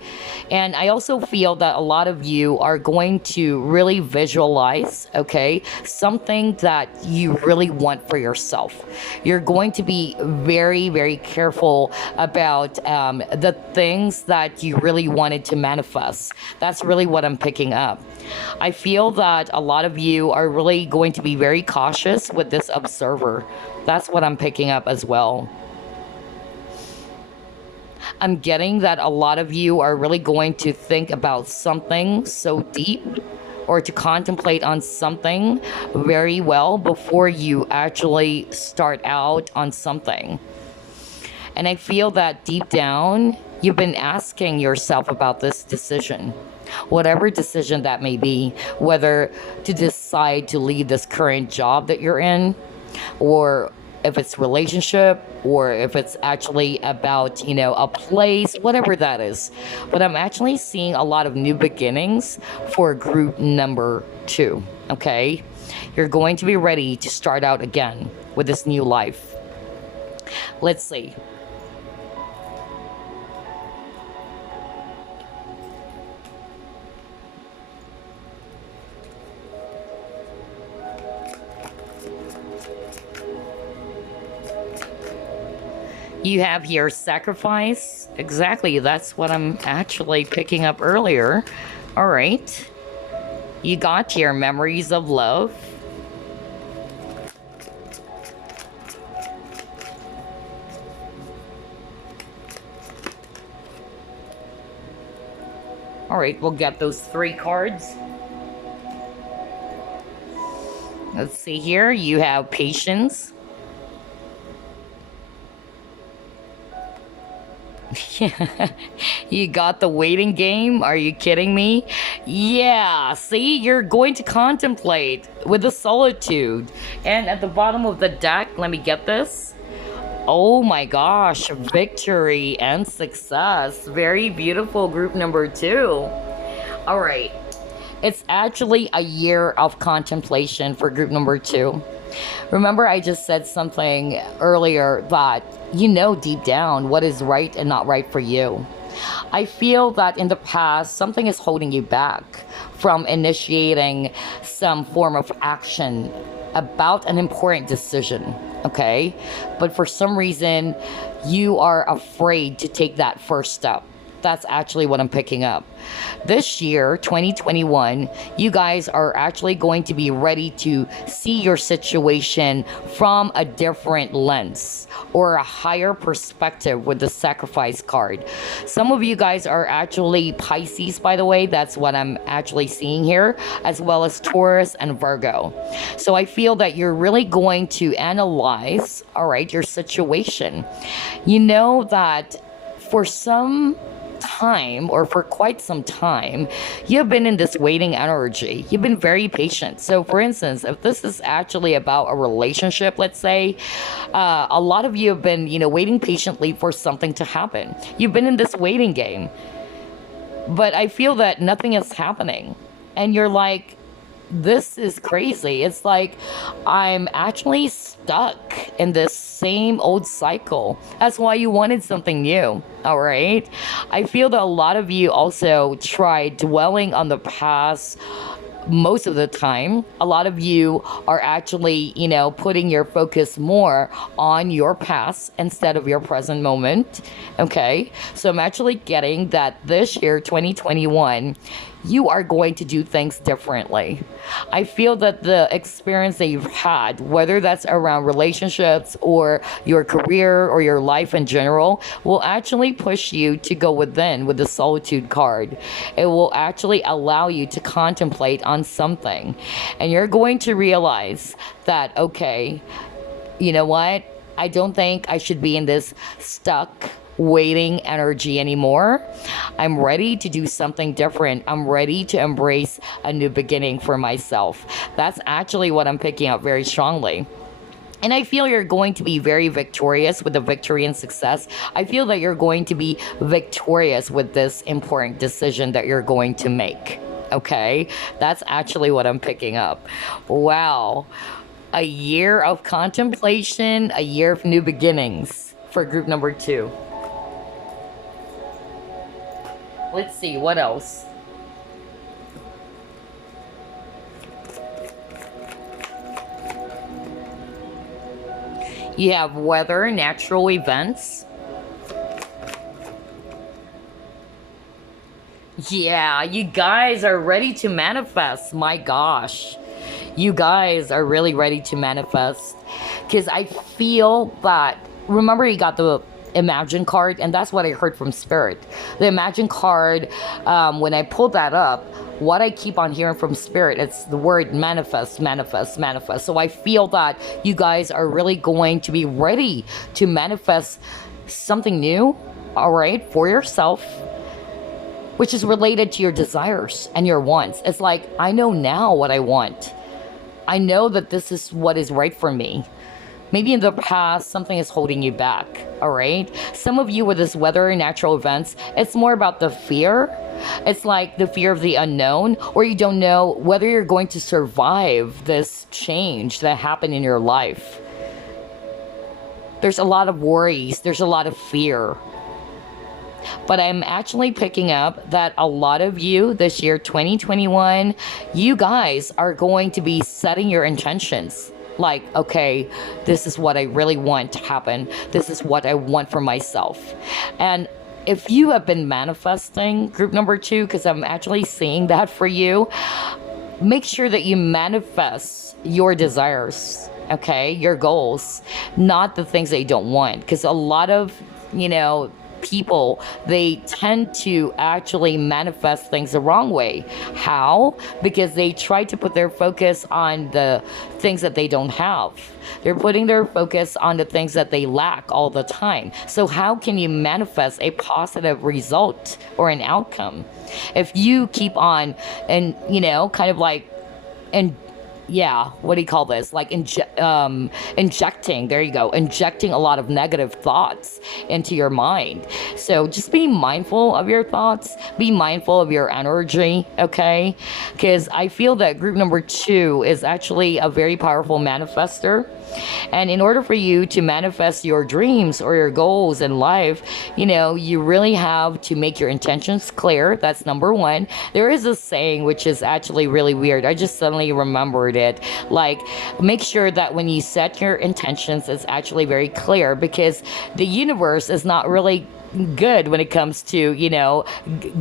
And I also feel that a lot of you are going to really visualize, okay, something that you really want for yourself. You're going to be very, very careful about the things that you really wanted to manifest. That's really what I'm picking up. I feel that a lot of you are really going to be very cautious with this observer. That's what I'm picking up as well. I'm getting that a lot of you are really going to think about something so deep, or to contemplate on something very well before you actually start out on something. And I feel that deep down, you've been asking yourself about this decision. Whatever decision that may be, whether to decide to leave this current job that you're in, or if it's relationship, or if it's actually about, a place, whatever that is. But I'm actually seeing a lot of new beginnings for group number 2, okay? You're going to be ready to start out again with this new life. Let's see. You have here sacrifice. Exactly, that's what I'm actually picking up earlier. All right. You got here memories of love. All right, we'll get those 3 cards. Let's see here. You have patience. You got the waiting game? Are you kidding me? Yeah, see, you're going to contemplate with the solitude. And at the bottom of the deck, let me get this. Oh my gosh, victory and success. Very beautiful, group number 2. All right. It's actually a year of contemplation for group number 2. Remember, I just said something earlier that you know deep down what is right and not right for you. I feel that in the past, something is holding you back from initiating some form of action about an important decision, okay? But for some reason, you are afraid to take that first step. That's actually what I'm picking up. This year, 2021, you guys are actually going to be ready to see your situation from a different lens or a higher perspective with the sacrifice card. Some of you guys are actually Pisces, by the way. That's what I'm actually seeing here, as well as Taurus and Virgo. So I feel that you're really going to analyze, all right, your situation. You know that for some time, or for quite some time, you've been in this waiting energy. You've been very patient. So for instance, if this is actually about a relationship, let's say, a lot of you have been, waiting patiently for something to happen. You've been in this waiting game, but I feel that nothing is happening. And you're like, this is crazy. It's like I'm actually stuck in this same old cycle. That's why you wanted something new. All right. I feel that a lot of you also try dwelling on the past most of the time. A lot of you are actually, putting your focus more on your past instead of your present moment. Okay. So I'm actually getting that this year, 2021, you are going to do things differently. I feel that the experience that you've had, whether that's around relationships or your career or your life in general, will actually push you to go within with the solitude card. It will actually allow you to contemplate on something. And you're going to realize that, okay, you know what? I don't think I should be in this stuck waiting energy anymore. I'm ready to do something different. I'm ready to embrace a new beginning for myself. That's actually what I'm picking up very strongly. And I feel you're going to be very victorious with the victory and success. I feel that you're going to be victorious with this important decision that you're going to make. Okay? That's actually what I'm picking up. Wow. A year of contemplation, a year of new beginnings for group number 2. Let's see, what else? You have weather, natural events. Yeah, you guys are ready to manifest. My gosh. You guys are really ready to manifest. Because I feel that, remember, you got the Imagine card, and that's what I heard from Spirit. The Imagine card, when I pulled that up, what I keep on hearing from Spirit, it's the word manifest, manifest, manifest. So I feel that you guys are really going to be ready to manifest something new, all right, for yourself, which is related to your desires and your wants. It's like, I know now what I want. I know that this is what is right for me. Maybe in the past, something is holding you back, all right? Some of you with this weather and natural events, it's more about the fear. It's like the fear of the unknown, or you don't know whether you're going to survive this change that happened in your life. There's a lot of worries. There's a lot of fear. But I'm actually picking up that a lot of you this year, 2021, you guys are going to be setting your intentions. Like, okay, this is what I really want to happen. This is what I want for myself. And if you have been manifesting, group number 2, because I'm actually seeing that for you, make sure that you manifest your desires, okay, your goals, not the things that you don't want. Because a lot of, people, they tend to actually manifest things the wrong way. How? Because they try to put their focus on the things that they don't have. They're putting their focus on the things that they lack all the time. So how can you manifest a positive result or an outcome if you keep on and kind of like, and yeah, what do you call this? Like injecting, there you go, injecting a lot of negative thoughts into your mind. So just be mindful of your thoughts, be mindful of your energy, okay? Because I feel that group number 2 is actually a very powerful manifester. And in order for you to manifest your dreams or your goals in life, you really have to make your intentions clear. That's number 1. There is a saying which is actually really weird. I just suddenly remembered it. Like, make sure that when you set your intentions, it's actually very clear, because the universe is not really good when it comes to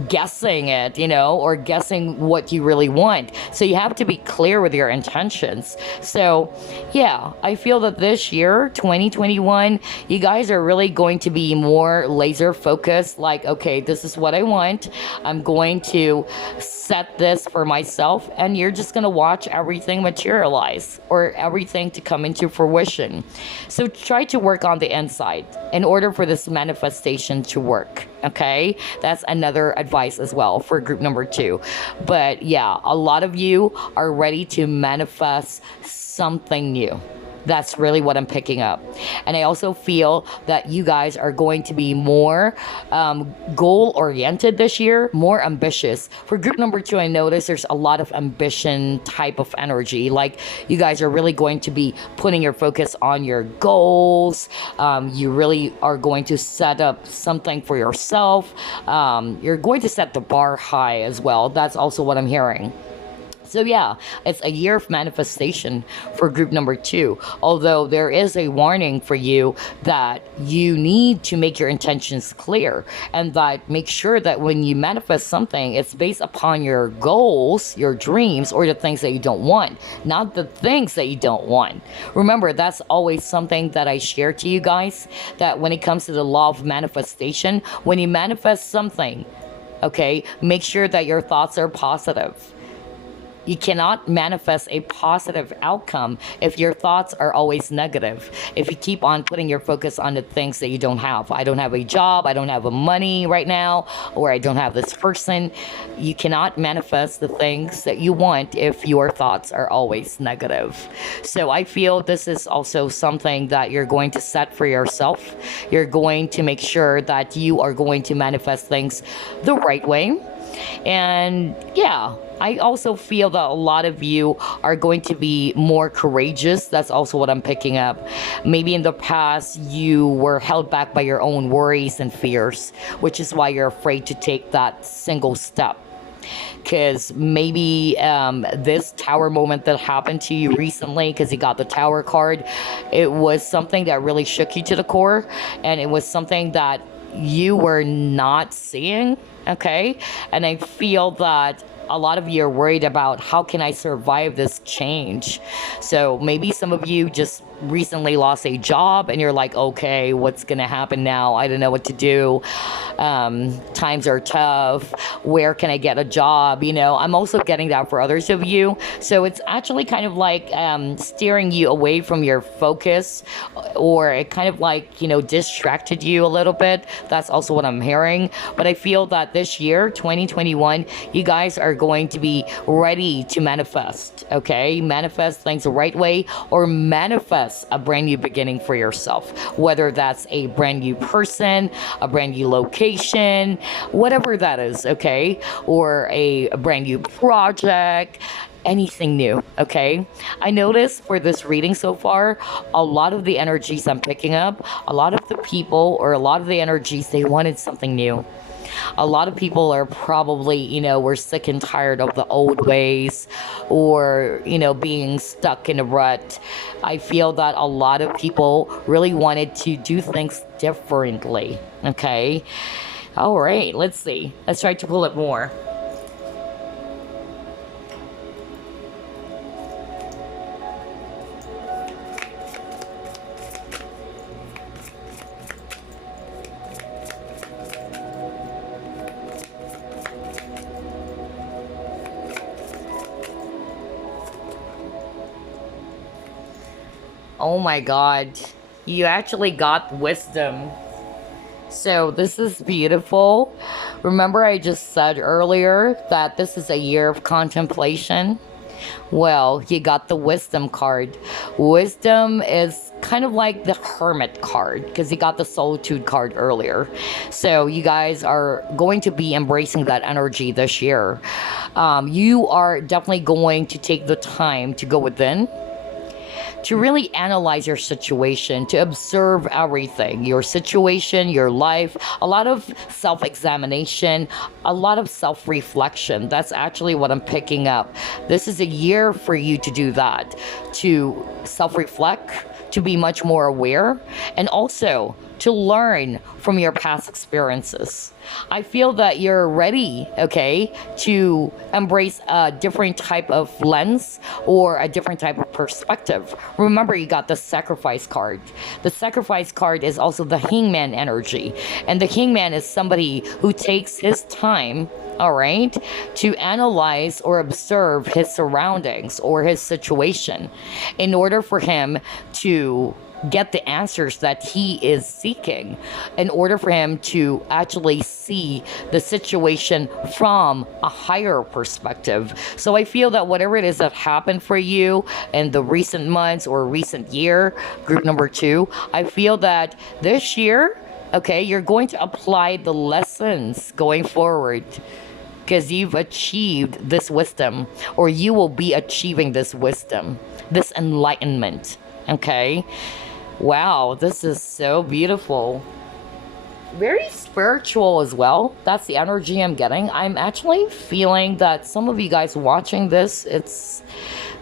guessing it, or guessing what you really want. So you have to be clear with your intentions. So yeah, I feel that this year, 2021, you guys are really going to be more laser focused. Like, okay, this is what I want. I'm going to set this for myself, and you're just going to watch everything materialize, or everything to come into fruition. So try to work on the inside in order for this manifestation to work, okay? That's another advice as well for group number 2. But yeah, a lot of you are ready to manifest something new. That's really what I'm picking up. And I also feel that you guys are going to be more goal-oriented this year, more ambitious. For group number 2, I notice there's a lot of ambition type of energy. Like, you guys are really going to be putting your focus on your goals. You really are going to set up something for yourself. You're going to set the bar high as well. That's also what I'm hearing. So yeah, it's a year of manifestation for group number 2. Although there is a warning for you that you need to make your intentions clear, and that make sure that when you manifest something, it's based upon your goals, your dreams, or the things that you don't want, not the things that you don't want. Remember, that's always something that I share to you guys, that when it comes to the law of manifestation, when you manifest something, okay, make sure that your thoughts are positive. You cannot manifest a positive outcome if your thoughts are always negative. If you keep on putting your focus on the things that you don't have. I don't have a job, I don't have a money right now, or I don't have this person. You cannot manifest the things that you want if your thoughts are always negative. So I feel this is also something that you're going to set for yourself. You're going to make sure that you are going to manifest things the right way. And yeah, I also feel that a lot of you are going to be more courageous. That's also what I'm picking up. Maybe in the past, you were held back by your own worries and fears, which is why you're afraid to take that single step. Because maybe this tower moment that happened to you recently, because you got the tower card, it was something that really shook you to the core, and it was something that you were not seeing, okay? And I feel that a lot of you are worried about how can I survive this change. So maybe some of you just recently lost a job and you're like, okay, what's gonna happen now? I don't know what to do. Times are tough. Where can I get a job? You know, I'm also getting that for others of you. So it's actually kind of like steering you away from your focus, or it kind of like, you know, distracted you a little bit. That's also what I'm hearing. But I feel that this year, 2021, you guys are going to be ready to manifest, okay? Manifest things the right way, or manifest a brand new beginning for yourself, whether that's a brand new person, a brand new location, whatever that is, okay? Or a brand new project, anything new, okay? I noticed for this reading so far, a lot of the energies I'm picking up, a lot of the people, or a lot of the energies, they wanted something new. A lot of people are probably, you know, we're sick and tired of the old ways, or, you know, being stuck in a rut. I feel that a lot of people really wanted to do things differently, okay? All right, let's see. Let's try to pull it more. Oh my God, you actually got wisdom. So this is beautiful. Remember I just said earlier that this is a year of contemplation? Well, you got the wisdom card. Wisdom is kind of like the hermit card, because you got the solitude card earlier. So you guys are going to be embracing that energy this year. You are definitely going to take the time to go within, to really analyze your situation, to observe everything, your situation, your life, a lot of self-examination, a lot of self-reflection. That's actually what I'm picking up. This is a year for you to do that, to self-reflect, to be much more aware, and also to learn from your past experiences. I feel that you're ready, okay, to embrace a different type of lens or a different type of perspective. Remember, you got the sacrifice card. The sacrifice card is also the hangman energy. And the hangman is somebody who takes his time, all right, to analyze or observe his surroundings or his situation in order for him to get the answers that he is seeking, in order for him to actually see the situation from a higher perspective. So I feel that whatever it is that happened for you in the recent months or recent year, group number 2, I feel that this year, okay, you're going to apply the lessons going forward, because you've achieved this wisdom, or you will be achieving this wisdom, this enlightenment, okay? Wow, this is so beautiful. Very spiritual as well. That's the energy I'm getting. I'm actually feeling that some of you guys watching this, it's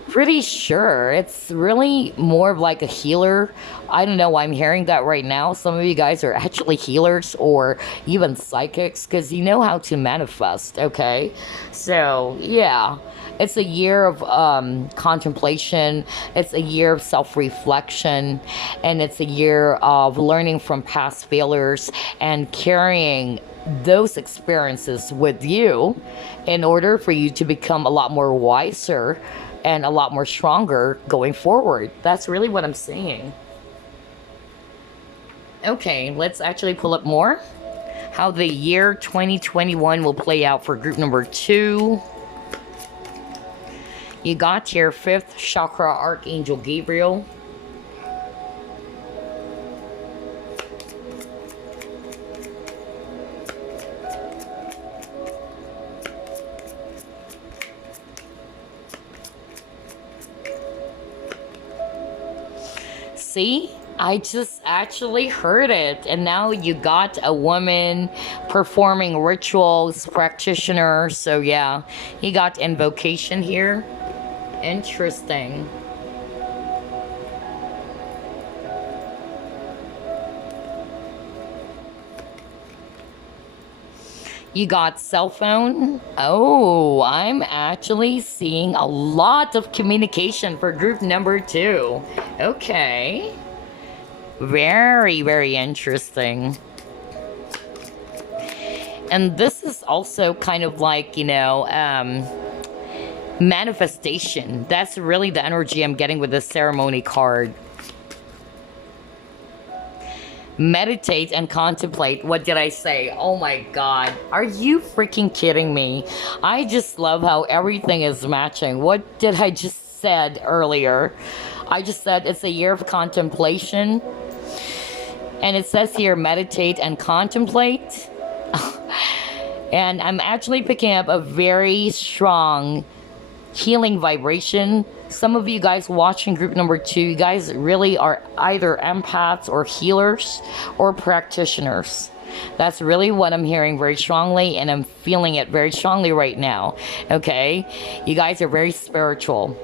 pretty sure it's really more of like a healer. I don't know why I'm hearing that right now. Some of you guys are actually healers or even psychics, because you know how to manifest, okay? So yeah, it's a year of contemplation. It's a year of self-reflection, and it's a year of learning from past failures and carrying those experiences with you in order for you to become a lot more wiser and a lot more stronger going forward. That's really what I'm seeing. Okay, let's actually pull up more. How the year 2021 will play out for group number 2. You got your 5th chakra Archangel Gabriel. See? I just actually heard it, and now you got a woman performing rituals, practitioner. So yeah, you got invocation here. Interesting. You got cell phone. Oh, I'm actually seeing a lot of communication for group number 2. Okay. Very, very interesting. And this is also kind of like, manifestation. That's really the energy I'm getting with the ceremony card. Meditate and contemplate. What did I say? Oh my god. Are you freaking kidding me? I just love how everything is matching. What did I just said earlier? I just said it's a year of contemplation. And it says here, meditate and contemplate. And I'm actually picking up a very strong healing vibration. Some of you guys watching group number 2, you guys really are either empaths or healers or practitioners. That's really what I'm hearing very strongly, and I'm feeling it very strongly right now. Okay? You guys are very spiritual.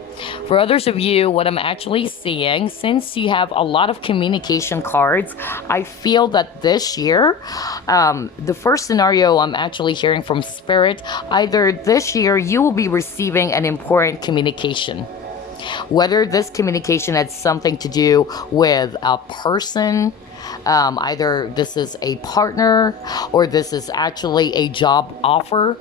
For others of you, what I'm actually seeing, since you have a lot of communication cards, I feel that this year, the first scenario I'm actually hearing from Spirit, either this year you will be receiving an important communication. Whether this communication had something to do with a person, either this is a partner, or this is actually a job offer,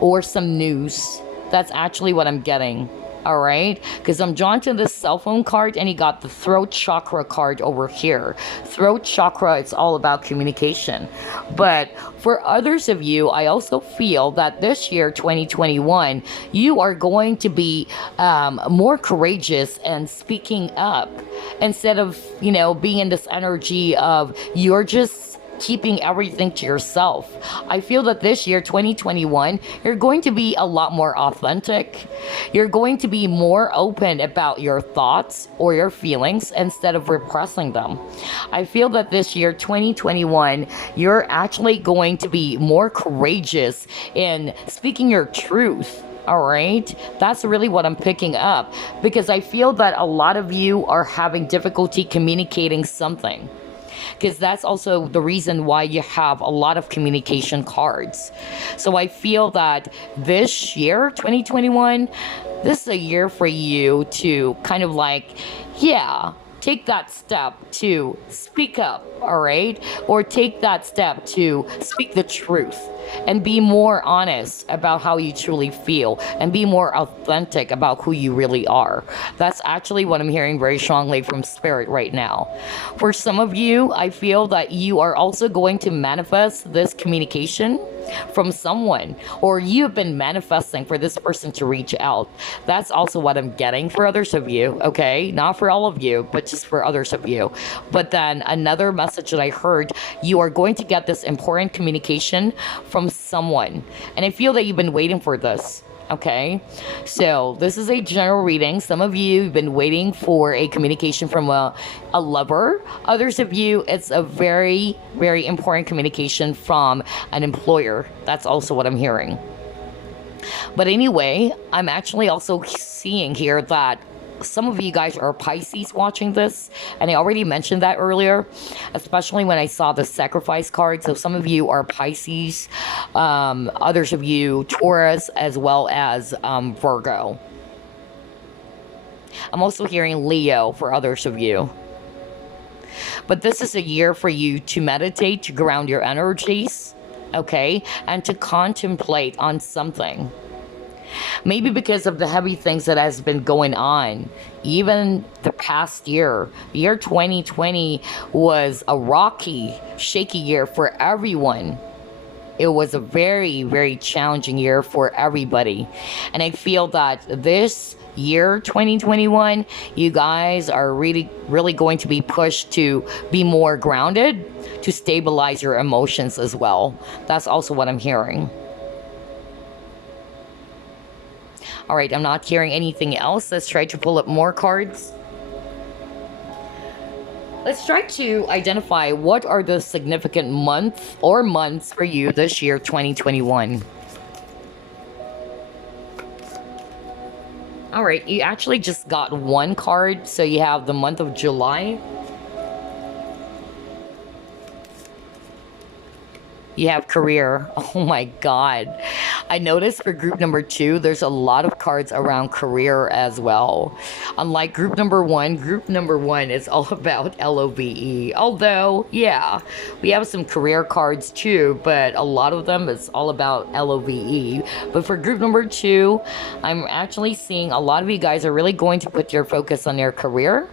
or some news. That's actually what I'm getting. All right, because I'm drawn to this cell phone card, and you got the throat chakra card over here. Throat chakra, it's all about communication. But for others of you, I also feel that this year, 2021, you are going to be more courageous and speaking up instead of, being in this energy of you're just keeping everything to yourself. I feel that this year, 2021, you're going to be a lot more authentic. You're going to be more open about your thoughts or your feelings instead of repressing them. I feel that this year, 2021, you're actually going to be more courageous in speaking your truth. All right, that's really what I'm picking up, because I feel that a lot of you are having difficulty communicating something. Because that's also the reason why you have a lot of communication cards. So I feel that this year, 2021, this is a year for you to kind of take that step to speak up, all right? Or take that step to speak the truth and be more honest about how you truly feel and be more authentic about who you really are. That's actually what I'm hearing very strongly from Spirit right now. For some of you, I feel that you are also going to manifest this communication from someone, or you've been manifesting for this person to reach out. That's also what I'm getting for others of you, okay? Not for all of you, but just for others of you. But then another message that I heard, you are going to get this important communication from someone. And I feel that you've been waiting for this. Okay, so this is a general reading. Some of you have been waiting for a communication from a lover. Others of you, it's a very, very important communication from an employer. That's also what I'm hearing. But anyway, I'm actually also seeing here that some of you guys are Pisces watching this, and I already mentioned that earlier, especially when I saw the sacrifice card. So some of you are Pisces, others of you Taurus, as well as Virgo. I'm also hearing Leo for others of you. But this is a year for you to meditate, to ground your energies, okay, and to contemplate on something. Maybe because of the heavy things that has been going on, even the past year. Year 2020 was a rocky, shaky year for everyone. It was a very, very challenging year for everybody. And I feel that this year 2021, you guys are really, really going to be pushed to be more grounded, to stabilize your emotions as well. That's also what I'm hearing. All right, I'm not hearing anything else. Let's try to pull up more cards. Let's try to identify what are the significant months for you this year, 2021. All right, you actually just got one card, so you have the month of July. You have career. Oh my God. I noticed for group number two, there's a lot of cards around career as well. Unlike group number one is all about LOVE. Although, yeah, we have some career cards too, but a lot of them is all about LOVE. But for group number two, I'm actually seeing a lot of you guys are really going to put your focus on your career.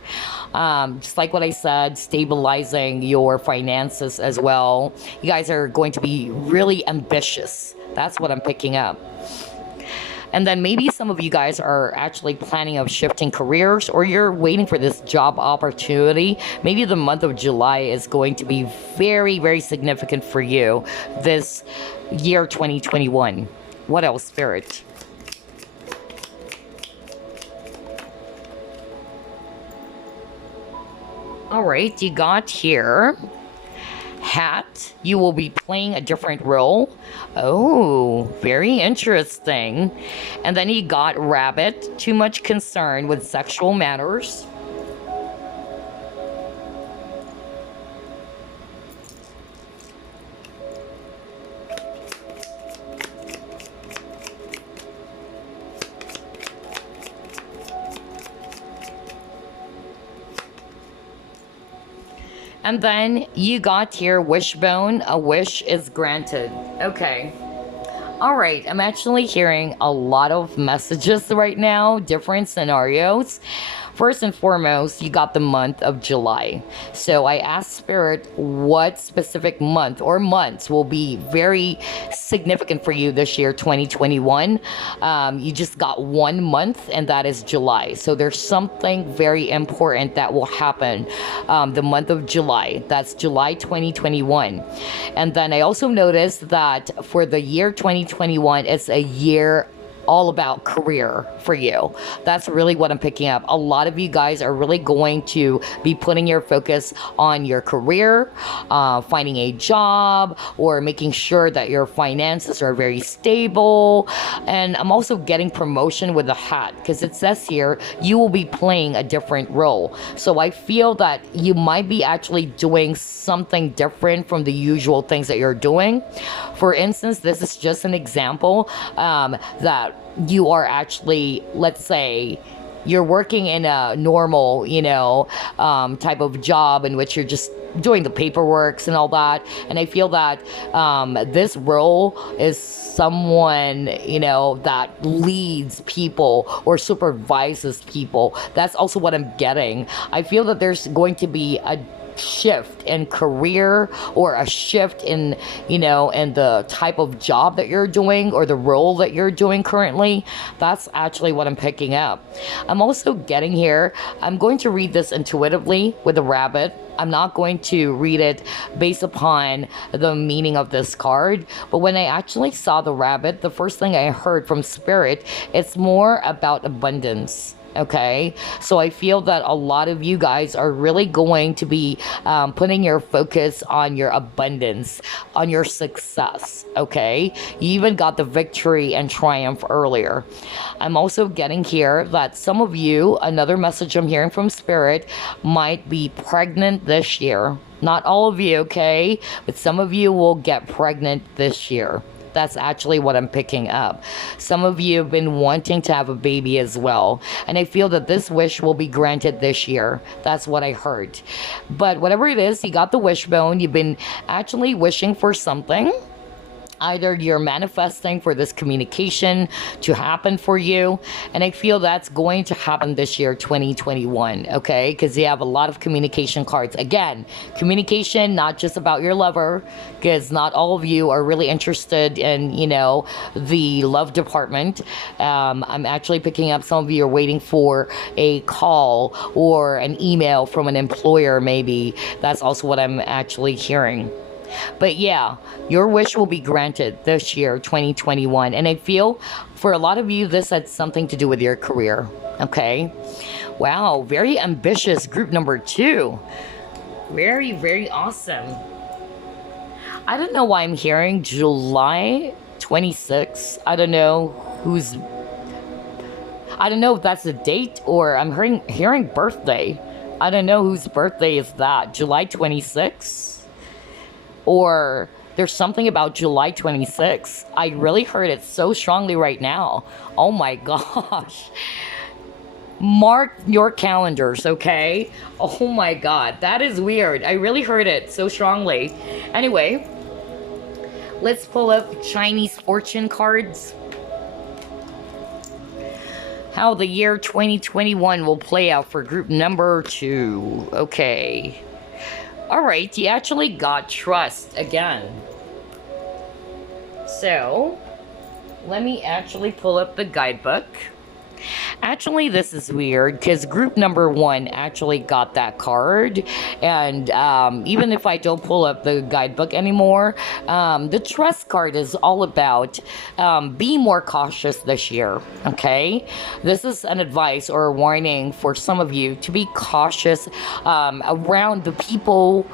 Just like what I said, stabilizing your finances as well. You guys are going to be really ambitious. That's what I'm picking up. And then maybe some of you guys are actually planning of shifting careers, or you're waiting for this job opportunity. Maybe the month of July is going to be very, very significant for you this year 2021. What else, Spirit? All right, you got here hat. You will be playing a different role. Oh, very interesting. And then you got rabbit. Too much concern with sexual matters. And then you got here wishbone. A wish is granted. Okay. All right. I'm actually hearing a lot of messages right now, different scenarios. First and foremost, you got the month of July. So I asked Spirit what specific month or months will be very significant for you this year, 2021. You just got 1 month, and that is July. So there's something very important that will happen the month of July. That's July 2021. And then I also noticed that for the year 2021, it's a year all about career for you. That's really what I'm picking up. A lot of you guys are really going to be putting your focus on your career, finding a job, or making sure that your finances are very stable. And I'm also getting promotion with the hat, because it says here you will be playing a different role. So I feel that you might be actually doing something different from the usual things that you're doing. For instance, this is just an example that you are actually, let's say, you're working in a normal, type of job in which you're just doing the paperwork and all that. And I feel that this role is someone, that leads people or supervises people. That's also what I'm getting. I feel that there's going to be a shift in career, or a shift in in the type of job that you're doing, or the role that you're doing currently. That's actually what I'm picking up. I'm also getting here, I'm going to read this intuitively with a rabbit. I'm not going to read it based upon the meaning of this card, but when I actually saw the rabbit, the first thing I heard from Spirit, it's more about abundance. Okay, so I feel that a lot of you guys are really going to be putting your focus on your abundance, on your success. Okay, you even got the victory and triumph earlier. I'm also getting here that some of you, another message I'm hearing from Spirit, might be pregnant this year. Not all of you, okay, but some of you will get pregnant this year. That's actually what I'm picking up. Some of you have been wanting to have a baby as well. And I feel that this wish will be granted this year. That's what I heard. But whatever it is, you got the wishbone. You've been actually wishing for something. Either you're manifesting for this communication to happen for you, and I feel that's going to happen this year, 2021, okay? Because you have a lot of communication cards. Again, communication, not just about your lover, because not all of you are really interested in, the love department. I'm actually picking up some of you are waiting for a call or an email from an employer, maybe. That's also what I'm actually hearing. But yeah, your wish will be granted this year, 2021. And I feel for a lot of you, this had something to do with your career. Okay. Wow. Very ambitious group number 2. Very, very awesome. I don't know why I'm hearing July 26. I don't know if that's a date, or I'm hearing birthday. I don't know whose birthday is that. July 26? Or There's something about July 26th. I really heard it so strongly right now. Oh my gosh. Mark your calendars, okay? Oh my god, that is weird. I really heard it so strongly. Anyway, let's pull up Chinese fortune cards. How the year 2021 will play out for group number 2. Okay. Alright, you actually got trust again. So, let me actually pull up the guidebook. Actually, this is weird because group number 1 actually got that card, and even if I don't pull up the guidebook anymore, the trust card is all about be more cautious this year. Okay, this is an advice or a warning for some of you to be cautious around the people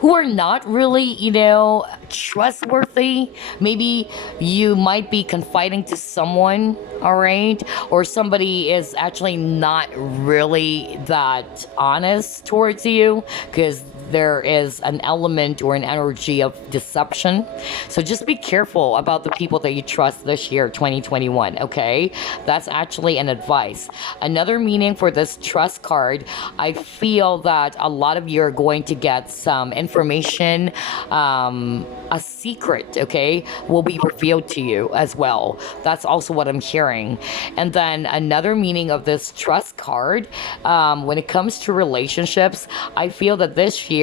who are not really, you know, trustworthy. Maybe you might be confiding to someone, all right? Or somebody is actually not really that honest towards you because there is an element or an energy of deception. So just be careful about the people that you trust this year, 2021, okay? That's actually an advice. Another meaning for this trust card, I feel that a lot of you are going to get some information, a secret, okay, will be revealed to you as well. That's also what I'm hearing. And then another meaning of this trust card, when it comes to relationships, I feel that this year,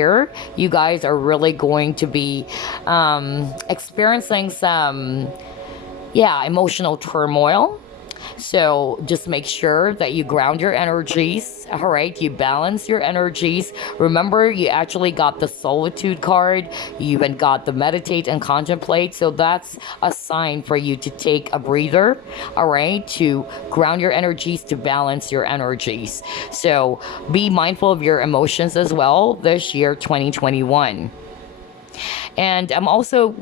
you guys are really going to be experiencing some, emotional turmoil. So just make sure that you ground your energies, all right? You balance your energies. Remember, you actually got the solitude card. You even got the meditate and contemplate. So that's a sign for you to take a breather, all right? To ground your energies, to balance your energies. So be mindful of your emotions as well this year, 2021. And I'm also,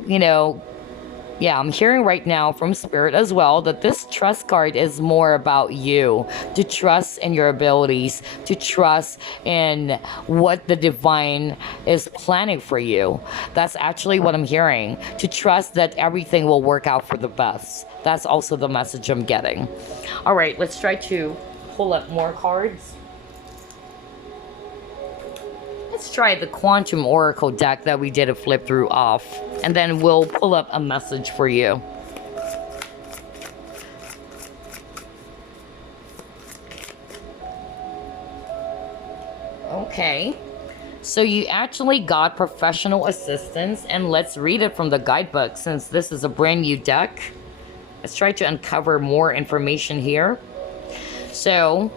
I'm hearing right now from Spirit as well that this trust card is more about you, to trust in your abilities, to trust in what the divine is planning for you. That's actually what I'm hearing, to trust that everything will work out for the best. That's also the message I'm getting. All right, let's try to pull up more cards. Let's try the Quantum Oracle deck that we did a flip through off, and then we'll pull up a message for you. Okay, so you actually got professional assistance, and let's read it from the guidebook since this is a brand new deck. Let's try to uncover more information here. So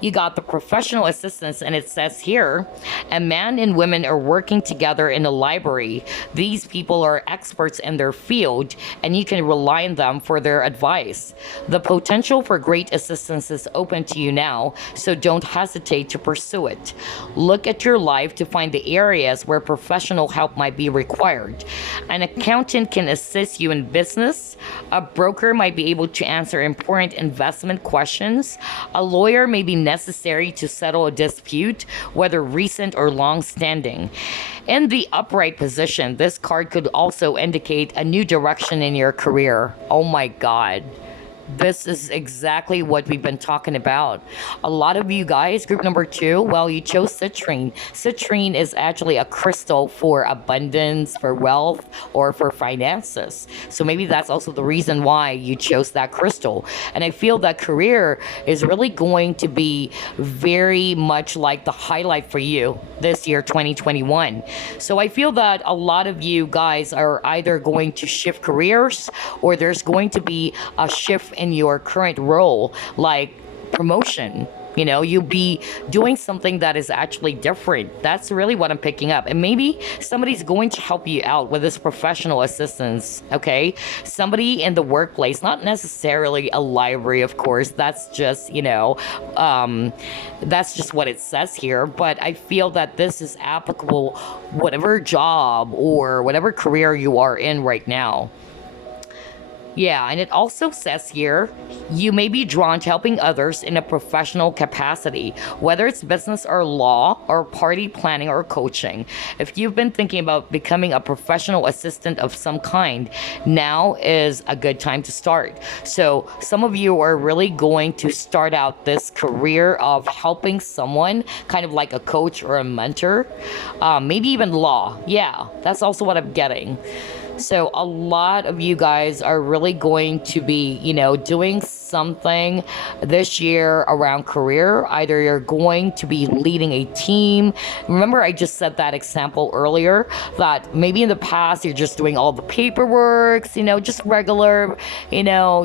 you got the professional assistance, and it says here, a man and women are working together in a library. These people are experts in their field, and you can rely on them for their advice. The potential for great assistance is open to you now, so don't hesitate to pursue it. Look at your life to find the areas where professional help might be required. An accountant can assist you in business. A broker might be able to answer important investment questions. A lawyer may be necessary to settle a dispute, whether recent or long-standing. In the upright position, this card could also indicate a new direction in your career. Oh my God. This is exactly what we've been talking about. A lot of you guys, group number 2, well, you chose Citrine. Citrine is actually a crystal for abundance, for wealth, or for finances. So maybe that's also the reason why you chose that crystal. And I feel that career is really going to be very much like the highlight for you this year, 2021. So I feel that a lot of you guys are either going to shift careers, or there's going to be a shift in your current role, like promotion. You'll be doing something that is actually different. That's really what I'm picking up. And maybe somebody's going to help you out with this professional assistance, okay? Somebody in the workplace, not necessarily a library, of course. That's just, that's just what it says here. But I feel that this is applicable whatever job or whatever career you are in right now. Yeah, and it also says here you may be drawn to helping others in a professional capacity, whether it's business or law or party planning or coaching. If you've been thinking about becoming a professional assistant of some kind, now is a good time to start. So, some of you are really going to start out this career of helping someone, kind of like a coach or a mentor, maybe even law. Yeah, that's also what I'm getting. So a lot of you guys are really going to be, doing something this year around career. Either you're going to be leading a team. Remember, I just said that example earlier that maybe in the past you're just doing all the paperwork, just regular,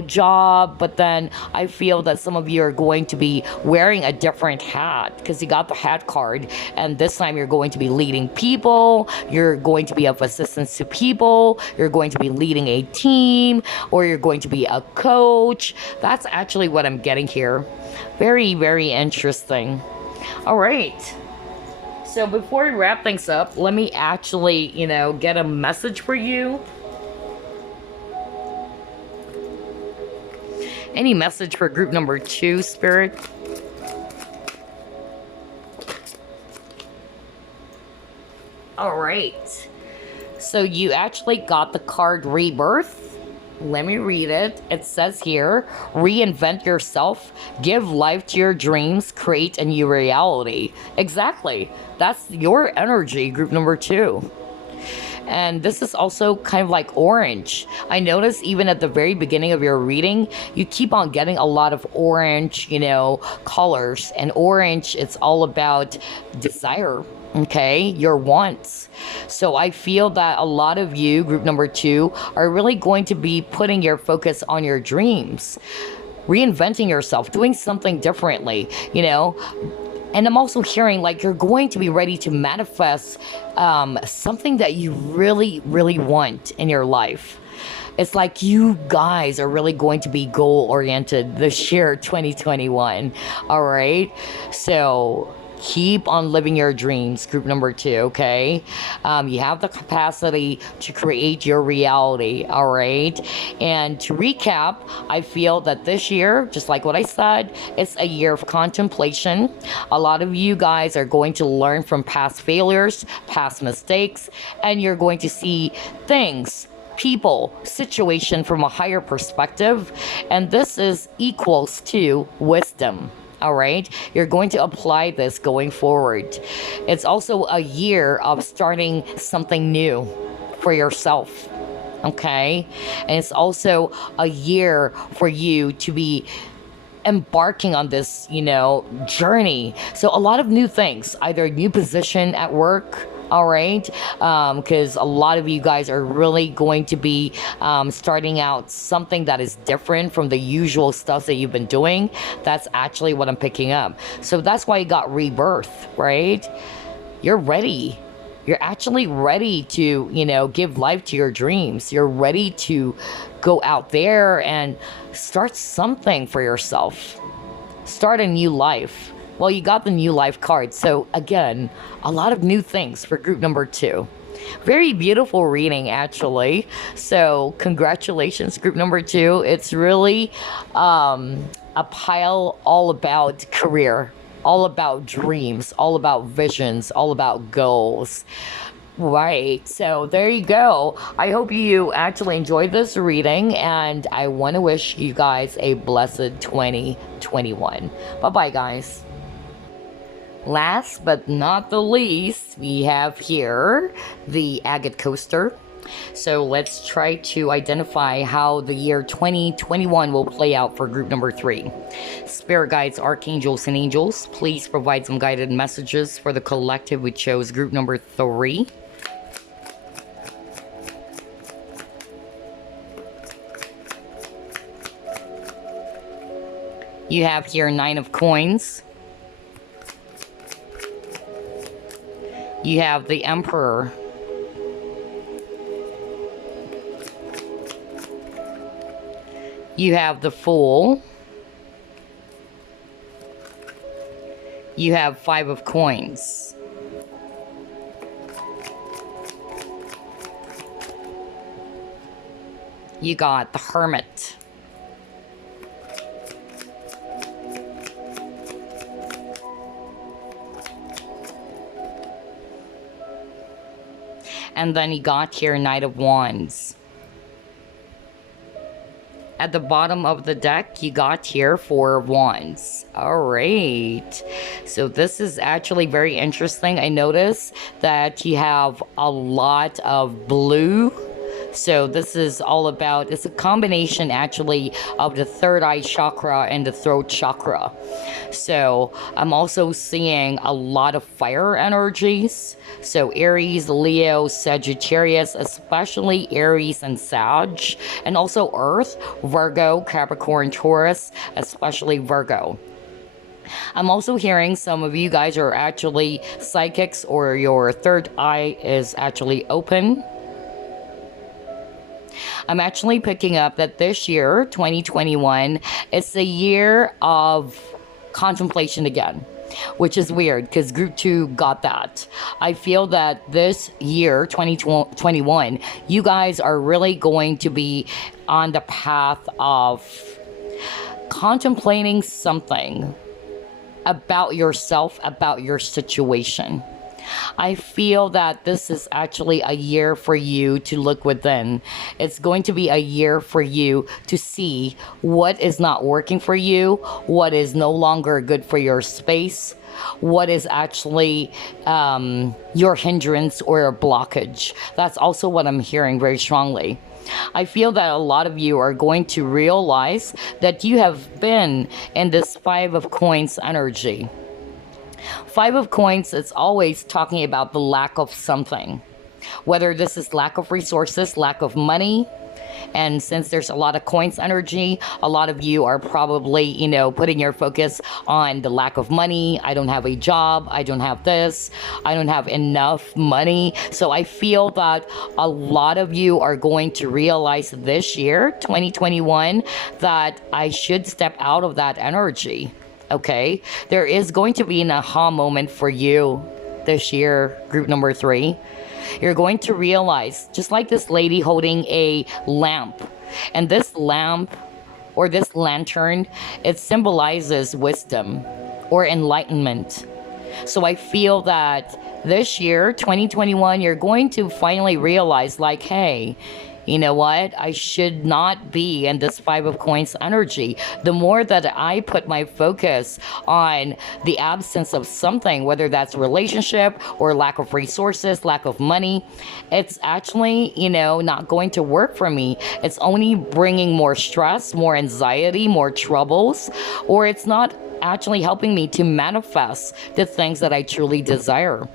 job. But then I feel that some of you are going to be wearing a different hat because you got the hat card. And this time you're going to be leading people. You're going to be of assistance to people. You're going to be leading a team, or you're going to be a coach. That's actually what I'm getting here. Very, very interesting. All right. So before we wrap things up, let me actually, get a message for you. Any message for group number 2, Spirit? All right. So you actually got the card Rebirth. Let me read it. It says here, reinvent yourself, give life to your dreams, create a new reality. Exactly. That's your energy, group number 2. And this is also kind of like orange. I noticed even at the very beginning of your reading, you keep on getting a lot of orange, colors. And orange, it's all about desire, okay? Your wants. So I feel that a lot of you, group number 2, are really going to be putting your focus on your dreams, reinventing yourself, doing something differently, And I'm also hearing like you're going to be ready to manifest something that you really, really want in your life. It's like you guys are really going to be goal-oriented this year, 2021. All right? So keep on living your dreams, group number 2, okay? You have the capacity to create your reality, all right? And to recap, I feel that this year, just like what I said, it's a year of contemplation. A lot of you guys are going to learn from past failures, past mistakes, and you're going to see things, people, situation from a higher perspective. And this is equals to wisdom. All right, you're going to apply this going forward. It's also a year of starting something new for yourself. Okay, and it's also a year for you to be embarking on this, journey. So a lot of new things, either a new position at work. All right, because a lot of you guys are really going to be starting out something that is different from the usual stuff that you've been doing. That's actually what I'm picking up. So that's why you got rebirth, right? You're ready. You're actually ready to, give life to your dreams. You're ready to go out there and start something for yourself. Start a new life. Well, you got the new life card. So again, a lot of new things for group number 2. Very beautiful reading, actually. So congratulations, group number 2. It's really a pile all about career, all about dreams, all about visions, all about goals. Right, so there you go. I hope you actually enjoyed this reading, and I want to wish you guys a blessed 2021. Bye-bye, guys. Last but not the least, we have here the Agate coaster. So let's try to identify how the year 2021 will play out for group number 3. Spirit guides, archangels, and angels, please provide some guided messages for the collective. We chose group number 3. You have here 9 of coins. You have the Emperor. You have the Fool. You have 5 of coins. you got the Hermit. And then you got here Knight of Wands. At the bottom of the deck, you got here Four of Wands. All right. So this is actually very interesting. I notice that you have a lot of blue. So this is all about, it's a combination actually of the third eye chakra and the throat chakra. So I'm also seeing a lot of fire energies. So Aries, Leo, Sagittarius, especially Aries and Sag, and also Earth, Virgo, Capricorn, Taurus, especially Virgo. I'm also hearing some of you guys are actually psychics, or your third eye is actually open. I'm actually picking up that this year, 2021, it's a year of contemplation again, which is weird because group 2 got that. I feel that this year, 2021, you guys are really going to be on the path of contemplating something about yourself, about your situation. I feel that this is actually a year for you to look within. It's going to be a year for you to see what is not working for you, what is no longer good for your space, what is actually your hindrance or your blockage. That's also what I'm hearing very strongly. I feel that a lot of you are going to realize that you have been in this Five of Coins energy. Five of Coins is always talking about the lack of something, whether this is lack of resources, lack of money. And since there's a lot of coins energy, a lot of you are probably, you know, putting your focus on the lack of money. I don't have a job. I don't have this. I don't have enough money. So I feel that a lot of you are going to realize this year, 2021, that I should step out of that energy. Okay, there is going to be an aha moment for you this year, group number 3. You're going to realize, just like this lady holding a lamp, and this lamp or this lantern, it symbolizes wisdom or enlightenment. So I feel that this year, 2021, you're going to finally realize, like, hey, you know what? I should not be in this Five of Coins energy. The more that I put my focus on the absence of something, whether that's relationship or lack of resources, lack of money, it's actually, you know, not going to work for me. It's only bringing more stress, more anxiety, more troubles, or it's not actually helping me to manifest the things that I truly desire.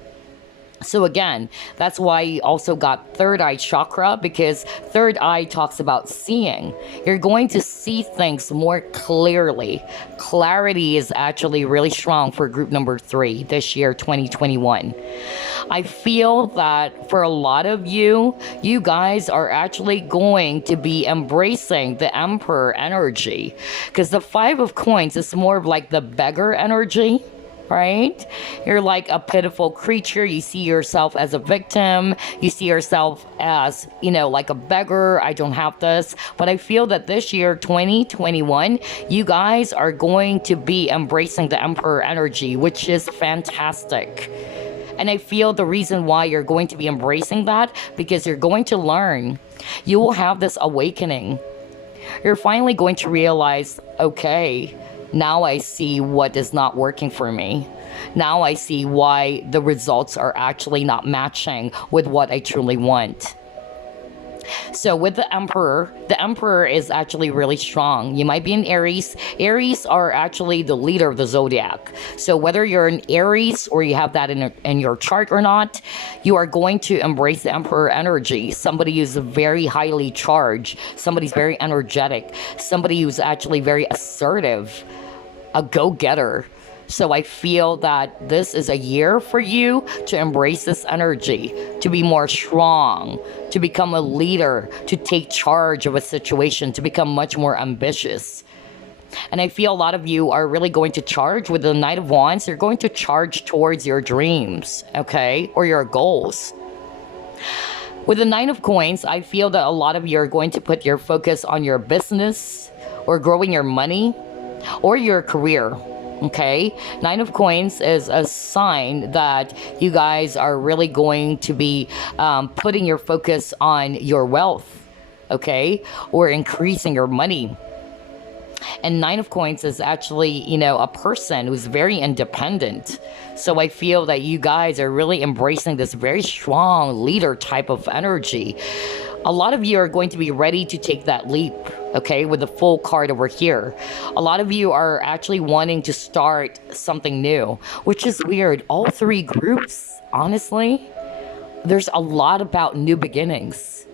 So again, that's why you also got third eye chakra, because third eye talks about seeing. You're going to see things more clearly. Clarity is actually really strong for group number 3 this year, 2021. I feel that for a lot of you, you guys are actually going to be embracing the Emperor energy, because the Five of Coins is more of like the beggar energy. Right? You're like a pitiful creature. You see yourself as a victim. You see yourself as, you know, like a beggar. I don't have this. But I feel that this year, 2021, you guys are going to be embracing the Emperor energy, which is fantastic. And I feel the reason why you're going to be embracing that, because you're going to learn. You will have this awakening. You're finally going to realize, okay, now I see what is not working for me. Now I see why the results are actually not matching with what I truly want. So with the Emperor is actually really strong. You might be an Aries. Aries are actually the leader of the zodiac. So whether you're an Aries or you have that in your chart or not, you are going to embrace the Emperor energy. Somebody who's very highly charged. Somebody's very energetic. Somebody who's actually very assertive. A go-getter. So I feel that this is a year for you to embrace this energy, to be more strong, to become a leader, to take charge of a situation, to become much more ambitious. And I feel a lot of you are really going to charge with the Knight of Wands. You're going to charge towards your dreams, okay, or your goals. With the Nine of Coins, I feel that a lot of you are going to put your focus on your business or growing your money or your career. Okay, Nine of Coins is a sign that you guys are really going to be putting your focus on your wealth, okay, or increasing your money. And Nine of Coins is actually, you know, a person who's very independent. So I feel that you guys are really embracing this very strong leader type of energy. A lot of you are going to be ready to take that leap, okay, with the full card over here. A lot of you are actually wanting to start something new, which is weird. All three groups, honestly, there's a lot about new beginnings.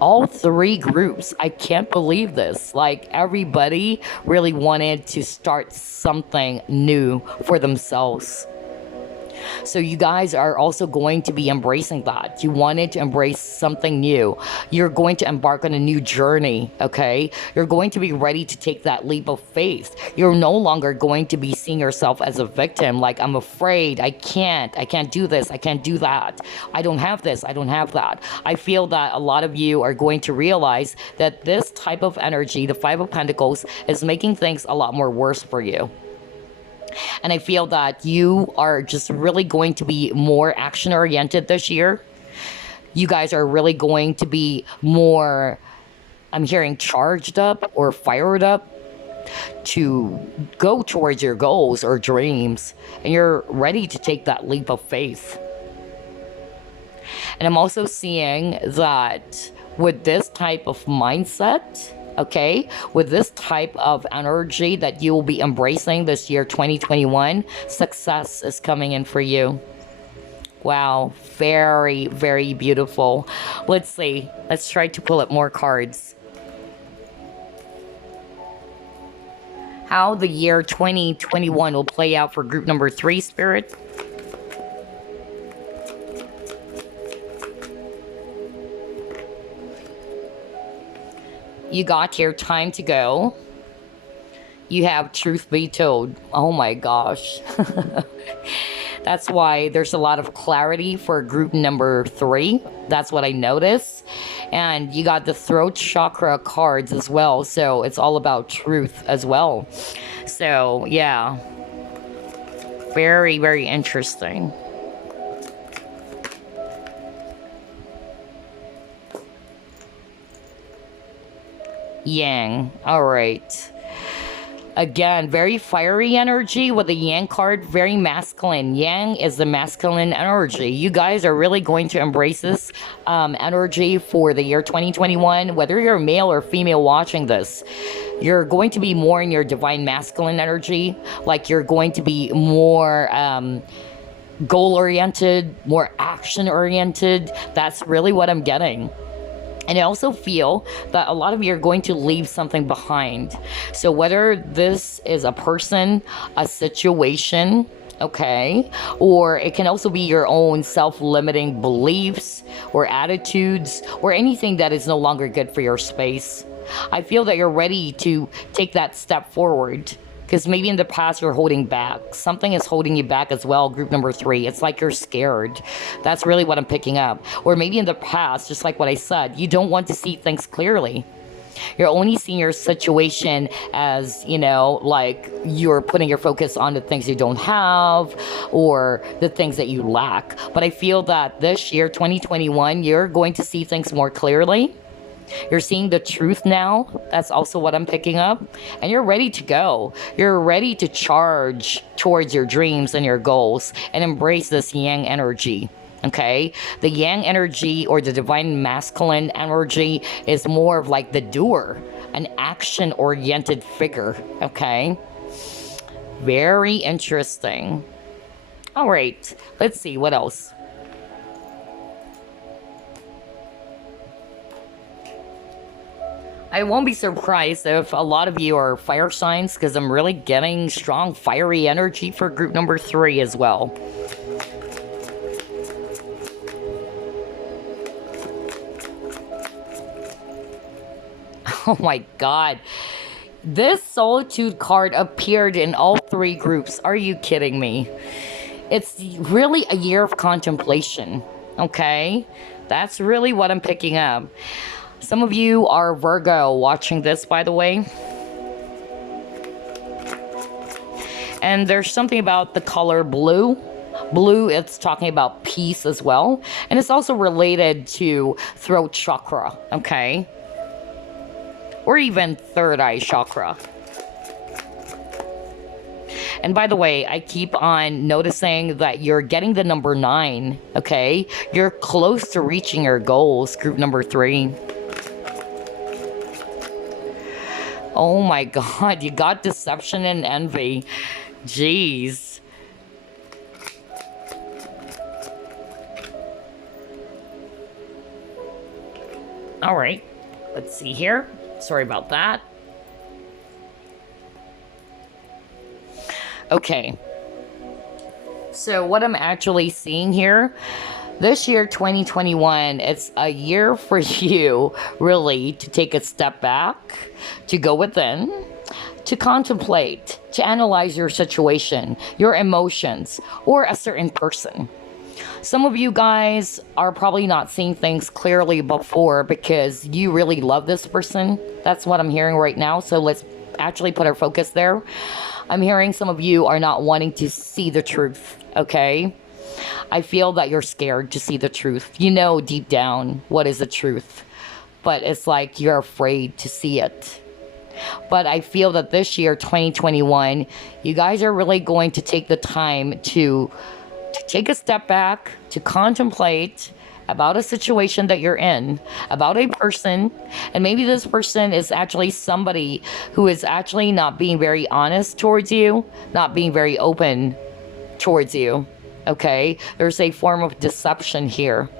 All three groups, I can't believe this. Like, everybody really wanted to start something new for themselves. So you guys are also going to be embracing that. You wanted to embrace something new. You're going to embark on a new journey, okay? You're going to be ready to take that leap of faith. You're no longer going to be seeing yourself as a victim, like, I'm afraid, I can't do this, I can't do that. I don't have this, I don't have that. I feel that a lot of you are going to realize that this type of energy, the Five of Pentacles, is making things a lot more worse for you. And I feel that you are just really going to be more action-oriented this year. You guys are really going to be more, I'm hearing, charged up or fired up to go towards your goals or dreams. And you're ready to take that leap of faith. And I'm also seeing that with this type of mindset, okay, with this type of energy that you will be embracing this year 2021, success is coming in for you. Wow, very, very beautiful. Let's see. Let's try to pull up more cards. How the year 2021 will play out for group number 3, Spirit. You got your time to go. You have truth be told. Oh my gosh. That's why there's a lot of clarity for group number 3. That's what I noticed. And you got the throat chakra cards as well. So it's all about truth as well. So yeah. Very, very interesting. Yang. All right. Again, very fiery energy with the Yang card, very masculine. Yang is the masculine energy. You guys are really going to embrace this energy for the year 2021. Whether you're male or female watching this, you're going to be more in your divine masculine energy. Like, you're going to be more goal-oriented, more action-oriented. That's really what I'm getting. And I also feel that a lot of you are going to leave something behind. So whether this is a person, a situation, okay, or it can also be your own self-limiting beliefs or attitudes or anything that is no longer good for your space. I feel that you're ready to take that step forward. Because maybe in the past you're holding back. Something is holding you back as well, group number 3. It's like you're scared. That's really what I'm picking up. Or maybe in the past, just like what I said, you don't want to see things clearly. You're only seeing your situation as, you know, like you're putting your focus on the things you don't have or the things that you lack. But I feel that this year, 2021, you're going to see things more clearly. You're seeing the truth now. That's also what I'm picking up. And you're ready to go. You're ready to charge towards your dreams and your goals and embrace this Yang energy. Okay? The Yang energy or the divine masculine energy is more of like the doer, an action-oriented figure. Okay? Very interesting. All right. Let's see what else. I won't be surprised if a lot of you are fire signs, because I'm really getting strong fiery energy for group number 3 as well. Oh my god. This solitude card appeared in all 3 groups. Are you kidding me? It's really a year of contemplation, okay? That's really what I'm picking up. Some of you are Virgo watching this, by the way. And there's something about the color blue. Blue, it's talking about peace as well. And it's also related to throat chakra, okay? Or even third eye chakra. And by the way, I keep on noticing that you're getting the number 9, okay? You're close to reaching your goals, group number 3. Oh my God, you got deception and envy. Jeez. All right, let's see here. Sorry about that. Okay. So what I'm actually seeing here, this year, 2021, it's a year for you, really, to take a step back, to go within, to contemplate, to analyze your situation, your emotions, or a certain person. Some of you guys are probably not seeing things clearly before because you really love this person. That's what I'm hearing right now. So let's actually put our focus there. I'm hearing some of you are not wanting to see the truth, okay? I feel that you're scared to see the truth. You know deep down what is the truth, but it's like you're afraid to see it. But I feel that this year, 2021, you guys are really going to take the time to take a step back, to contemplate about a situation that you're in, about a person, and maybe this person is actually somebody who is actually not being very honest towards you, not being very open towards you, okay? There's a form of deception here.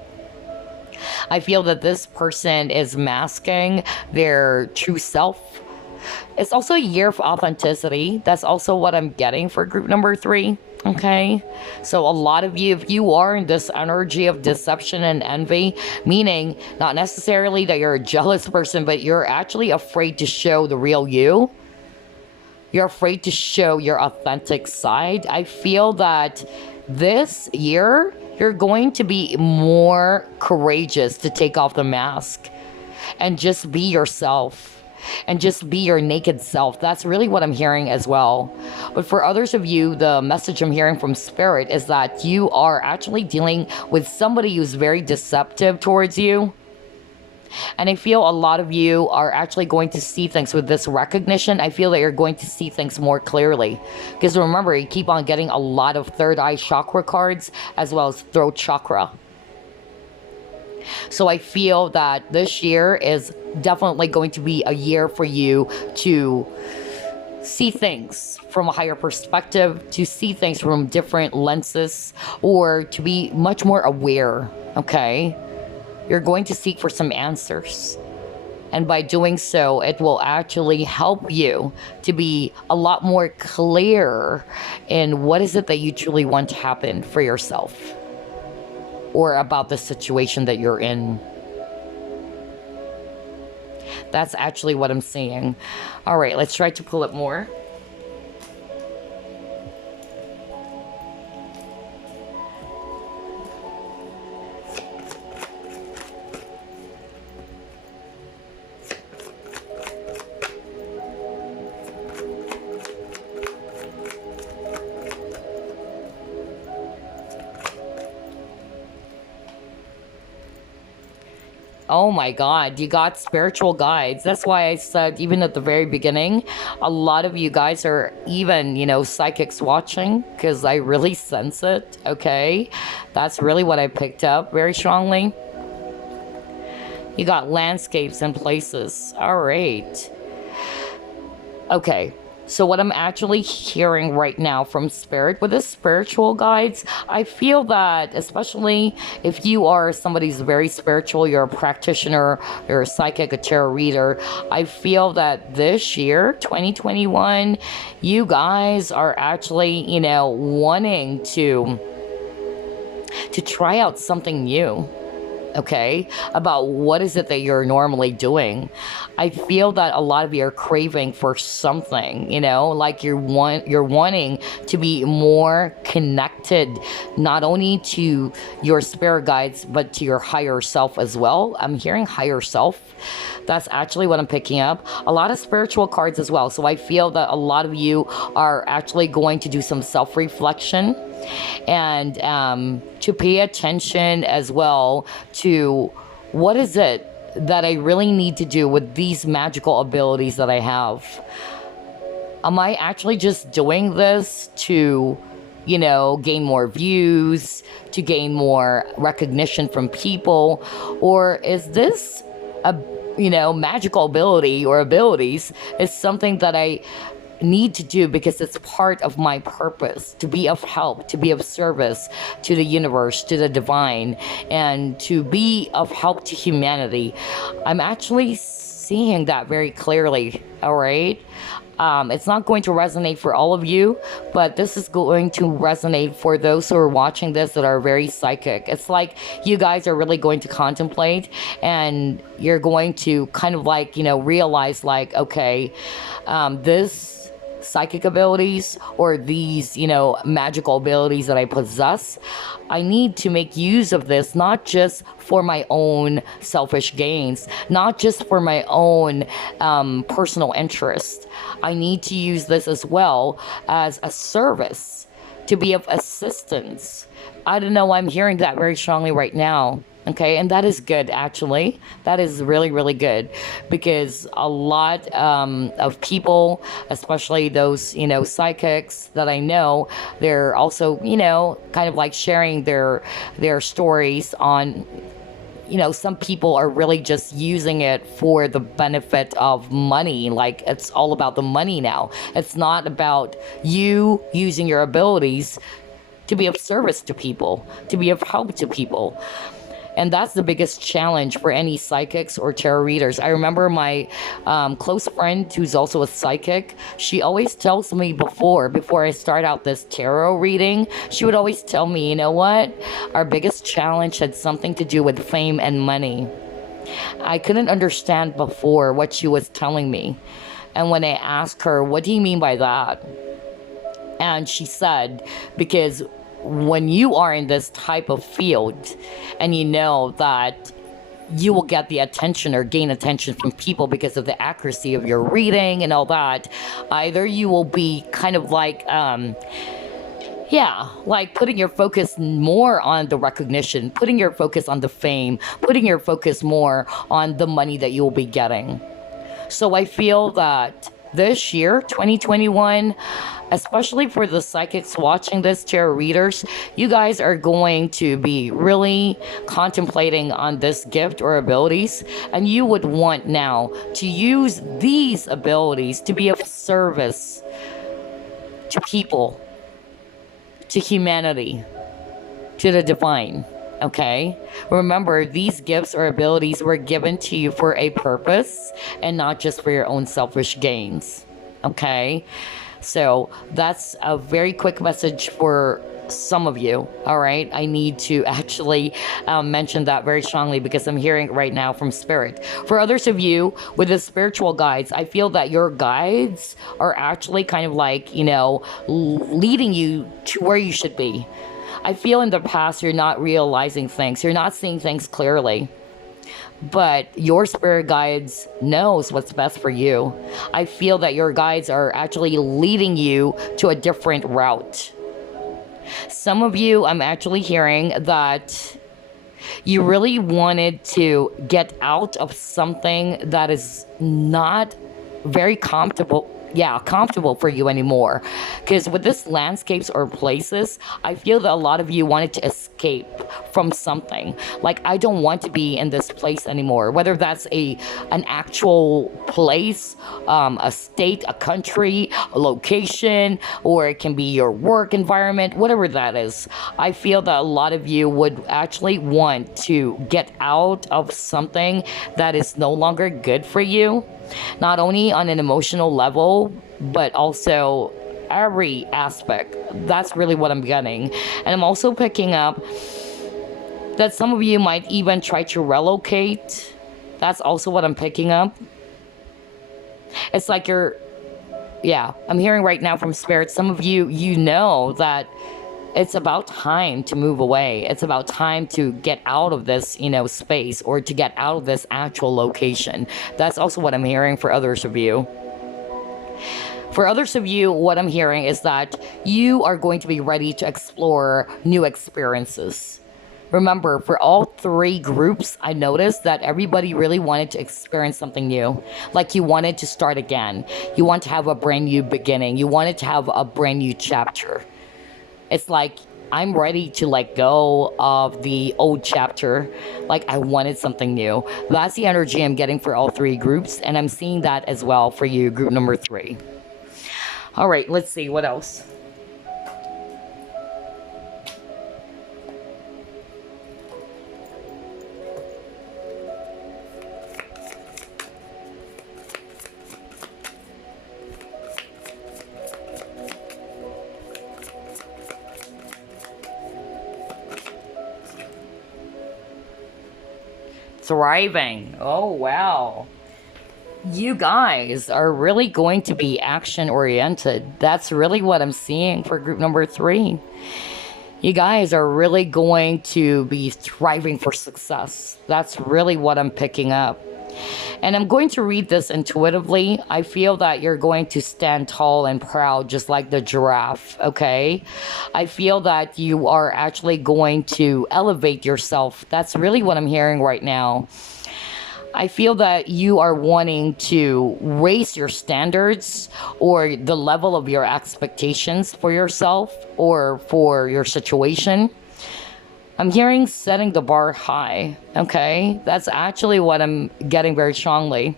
I feel that this person is masking their true self. It's also a year of authenticity. That's also what I'm getting for group number 3. Okay, so a lot of you, if you are in this energy of deception and envy, meaning not necessarily that you're a jealous person, but you're actually afraid to show the real you. You're afraid to show your authentic side. I feel that this year, you're going to be more courageous to take off the mask and just be yourself. And just be your naked self. That's really what I'm hearing as well. But for others of you, the message I'm hearing from Spirit is that you are actually dealing with somebody who's very deceptive towards you. And I feel a lot of you are actually going to see things with this recognition. I feel that you're going to see things more clearly. Because remember, you keep on getting a lot of third eye chakra cards as well as throat chakra. So I feel that this year is definitely going to be a year for you to see things from a higher perspective, to see things from different lenses, or to be much more aware, okay? You're going to seek for some answers. And by doing so, it will actually help you to be a lot more clear in what is it that you truly want to happen for yourself, or about the situation that you're in. That's actually what I'm seeing. All right, let's try to pull it more. Oh my God, you got spiritual guides. That's why I said, even at the very beginning, a lot of you guys are even, psychics watching, because I really sense it, okay? That's really what I picked up very strongly. You got landscapes and places. All right. Okay. So what I'm actually hearing right now from Spirit with the spiritual guides, I feel that especially if you are somebody who's very spiritual, you're a practitioner, you're a psychic, a tarot reader, I feel that this year, 2021, you guys are actually, wanting to try out something new. okay, about what is it that you're normally doing. I feel that a lot of you are craving for something, you know, like you're wanting to be more connected, not only to your spirit guides, but to your higher self as well. I'm hearing higher self. That's actually what I'm picking up. A lot of spiritual cards as well. So I feel that a lot of you are actually going to do some self-reflection, and to pay attention as well to what is it that I really need to do with these magical abilities that I have. Am I actually just doing this to, you know, gain more views, to gain more recognition from people? Or is this a, you know, magical ability or abilities is something that I need to do because it's part of my purpose, to be of help, to be of service to the universe, to the divine, and to be of help to humanity? I'm actually seeing that very clearly, all right? It's not going to resonate for all of you, but this is going to resonate for those who are watching this that are very psychic. It's like you guys are really going to contemplate, and you're going to kind of like, you know, realize like, okay, this psychic abilities or these, you know, magical abilities that I possess, I need to make use of this, not just for my own selfish gains, not just for my own personal interest. I need to use this as well as a service, to be of assistance. I don't know, I'm hearing that very strongly right now. Okay, and that is good, actually. That is really, really good, because a lot of people, especially those, you know, psychics that I know, they're also, you know, kind of like sharing their stories on, you know, some people are really just using it for the benefit of money. Like, it's all about the money now. It's not about you using your abilities to be of service to people, to be of help to people. And that's the biggest challenge for any psychics or tarot readers. I remember my close friend who's also a psychic. She always tells me before I start out this tarot reading, she would always tell me, you know what? Our biggest challenge had something to do with fame and money. I couldn't understand before what she was telling me. And when I asked her, what do you mean by that? And she said, because when you are in this type of field and you know that you will get the attention or gain attention from people because of the accuracy of your reading and all that, either you will be kind of like, like putting your focus more on the recognition, putting your focus on the fame, putting your focus more on the money that you will be getting. So I feel that this year, 2021, especially for the psychics watching this, tarot readers, you guys are going to be really contemplating on this gift or abilities, and you would want now to use these abilities to be of service to people, to humanity, to the divine. Okay, remember, these gifts or abilities were given to you for a purpose and not just for your own selfish gains. Okay, so that's a very quick message for some of you. All right, I need to actually mention that very strongly because I'm hearing it right now from spirit. For others of you with the spiritual guides, I feel that your guides are actually kind of like, you know, leading you to where you should be. I feel in the past you're not realizing things, you're not seeing things clearly, but your spirit guides knows what's best for you. I feel that your guides are actually leading you to a different route. Some of you, I'm actually hearing that you really wanted to get out of something that is not very comfortable for you anymore. Because with this landscapes or places, I feel that a lot of you wanted to escape from something. Like, I don't want to be in this place anymore. Whether that's an actual place, a state, a country, a location, or it can be your work environment, whatever that is. I feel that a lot of you would actually want to get out of something that is no longer good for you. Not only on an emotional level, but also every aspect. That's really what I'm getting. And I'm also picking up that some of you might even try to relocate. That's also what I'm picking up. It's like you're, yeah, I'm hearing right now from Spirit, some of you, you know that it's about time to move away. It's about time to get out of this, space, or to get out of this actual location. That's also what I'm hearing for others of you. For others of you, what I'm hearing is that you are going to be ready to explore new experiences. Remember, for all three groups, I noticed that everybody really wanted to experience something new. Like you wanted to start again. You want to have a brand new beginning. You wanted to have a brand new chapter. It's like, I'm ready to let go of the old chapter. Like I wanted something new. That's the energy I'm getting for all three groups. And I'm seeing that as well for you, group number 3. All right, let's see what else. Thriving. Oh, wow. You guys are really going to be action oriented. That's really what I'm seeing for group number 3. You guys are really going to be thriving for success. That's really what I'm picking up. And I'm going to read this intuitively. I feel that you're going to stand tall and proud, just like the giraffe, okay? I feel that you are actually going to elevate yourself. That's really what I'm hearing right now. I feel that you are wanting to raise your standards or the level of your expectations for yourself or for your situation. I'm hearing setting the bar high, okay? That's actually what I'm getting very strongly.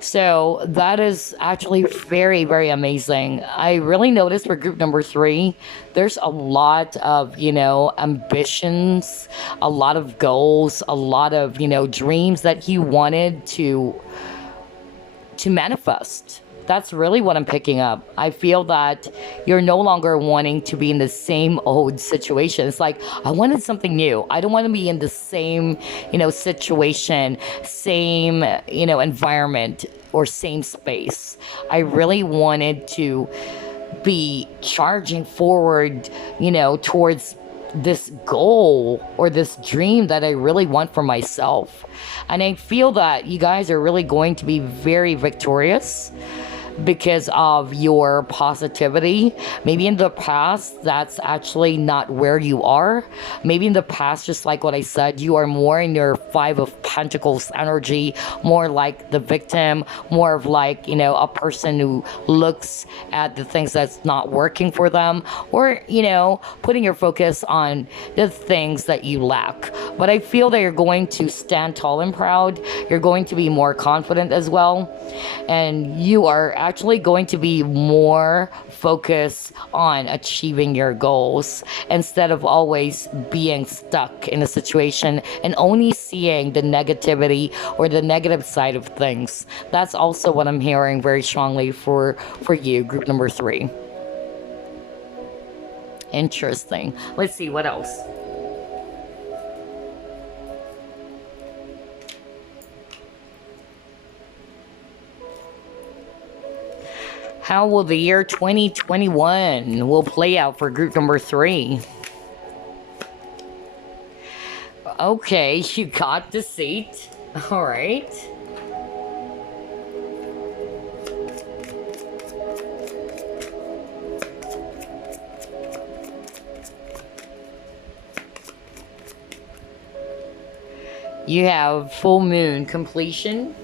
So that is actually very, very amazing. I really noticed for group number 3, there's a lot of, ambitions, a lot of goals, a lot of, dreams that he wanted to manifest. That's really what I'm picking up. I feel that you're no longer wanting to be in the same old situation. It's like, I wanted something new. I don't want to be in the same, situation, same, environment or same space. I really wanted to be charging forward, towards this goal or this dream that I really want for myself. And I feel that you guys are really going to be very victorious because of your positivity. Maybe in the past, that's actually not where you are. Maybe in the past, just like what I said, you are more in your 5 of Pentacles energy, more like the victim, more of like, a person who looks at the things that's not working for them, or, putting your focus on the things that you lack. But I feel that you're going to stand tall and proud. You're going to be more confident as well. And you are actually going to be more focused on achieving your goals instead of always being stuck in a situation and only seeing the negativity or the negative side of things. That's also what I'm hearing very strongly for you, group number 3. Interesting. Let's see what else. How will the year 2021 will play out for group number 3? Okay, you got the seat. All right. You have full moon completion.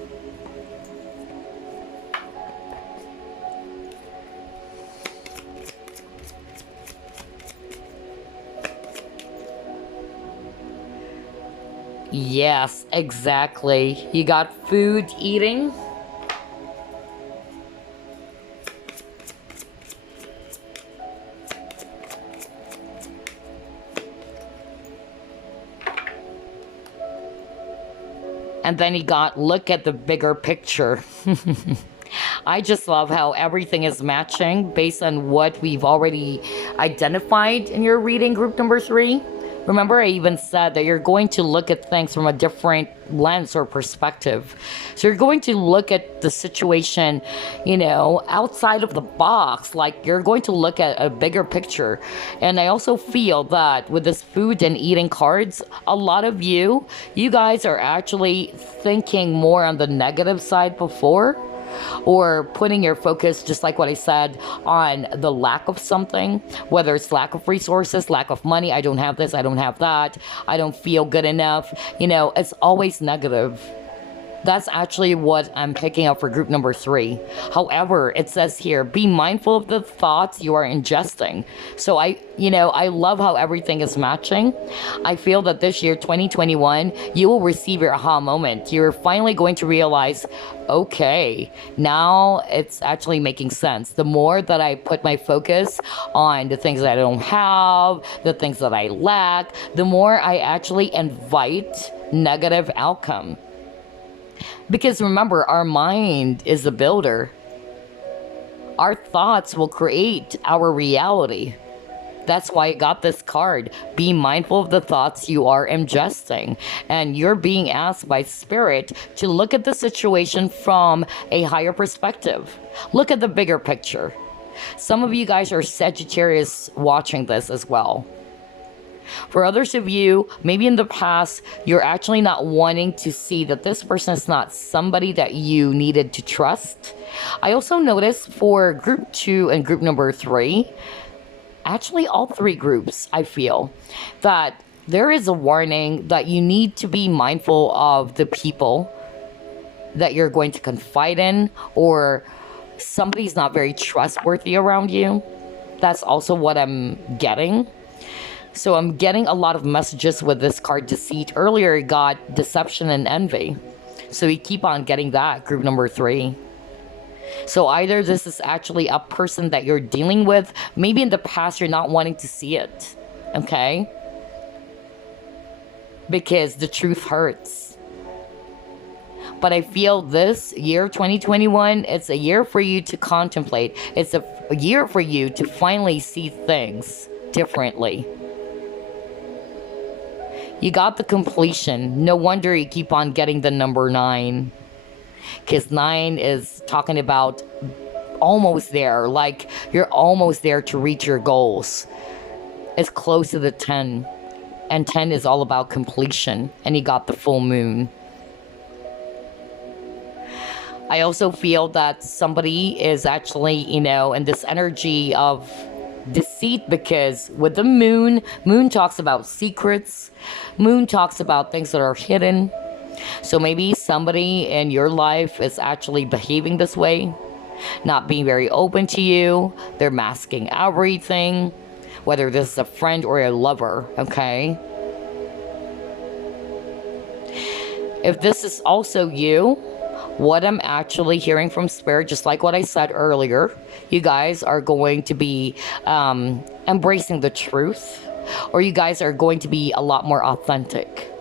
Yes, exactly. You got food eating. And then you got look at the bigger picture. I just love how everything is matching based on what we've already identified in your reading, group number 3. Remember, I even said that you're going to look at things from a different lens or perspective. So you're going to look at the situation, outside of the box. Like, you're going to look at a bigger picture. And I also feel that with this food and eating cards, a lot of you guys are actually thinking more on the negative side before, or putting your focus, just like what I said, on the lack of something, whether it's lack of resources, lack of money. I don't have this, I don't have that, I don't feel good enough. It's always negative. That's actually what I'm picking up for group number 3. However, it says here, be mindful of the thoughts you are ingesting. So I love how everything is matching. I feel that this year, 2021, you will receive your aha moment. You're finally going to realize, okay, now it's actually making sense. The more that I put my focus on the things that I don't have, the things that I lack, the more I actually invite negative outcome. Because remember, our mind is the builder. Our thoughts will create our reality. That's why I got this card. Be mindful of the thoughts you are ingesting. And you're being asked by Spirit to look at the situation from a higher perspective. Look at the bigger picture. Some of you guys are Sagittarius watching this as well. For others of you, maybe in the past, you're actually not wanting to see that this person is not somebody that you needed to trust. I also noticed for group 2 and group number 3, actually all 3 groups, I feel that there is a warning that you need to be mindful of the people that you're going to confide in, or somebody's not very trustworthy around you. That's also what I'm getting. So I'm getting a lot of messages with this card, Deceit. Earlier, it got Deception and Envy. So we keep on getting that, group number 3. So either this is actually a person that you're dealing with. Maybe in the past, you're not wanting to see it. Okay? Because the truth hurts. But I feel this year, 2021, it's a year for you to contemplate. It's a year for you to finally see things differently. You got the completion. No wonder you keep on getting the number 9. Because 9 is talking about almost there. Like, you're almost there to reach your goals. It's close to the 10. And 10 is all about completion. And you got the full moon. I also feel that somebody is actually, in this energy of deceit, because with the moon talks about secrets. Moon talks about things that are hidden. So maybe somebody in your life is actually behaving this way, not being very open to you. They're masking everything, whether this is a friend or a lover, okay? If this is also you, what I'm actually hearing from Spirit, just like what I said earlier, you guys are going to be embracing the truth, or you guys are going to be a lot more authentic.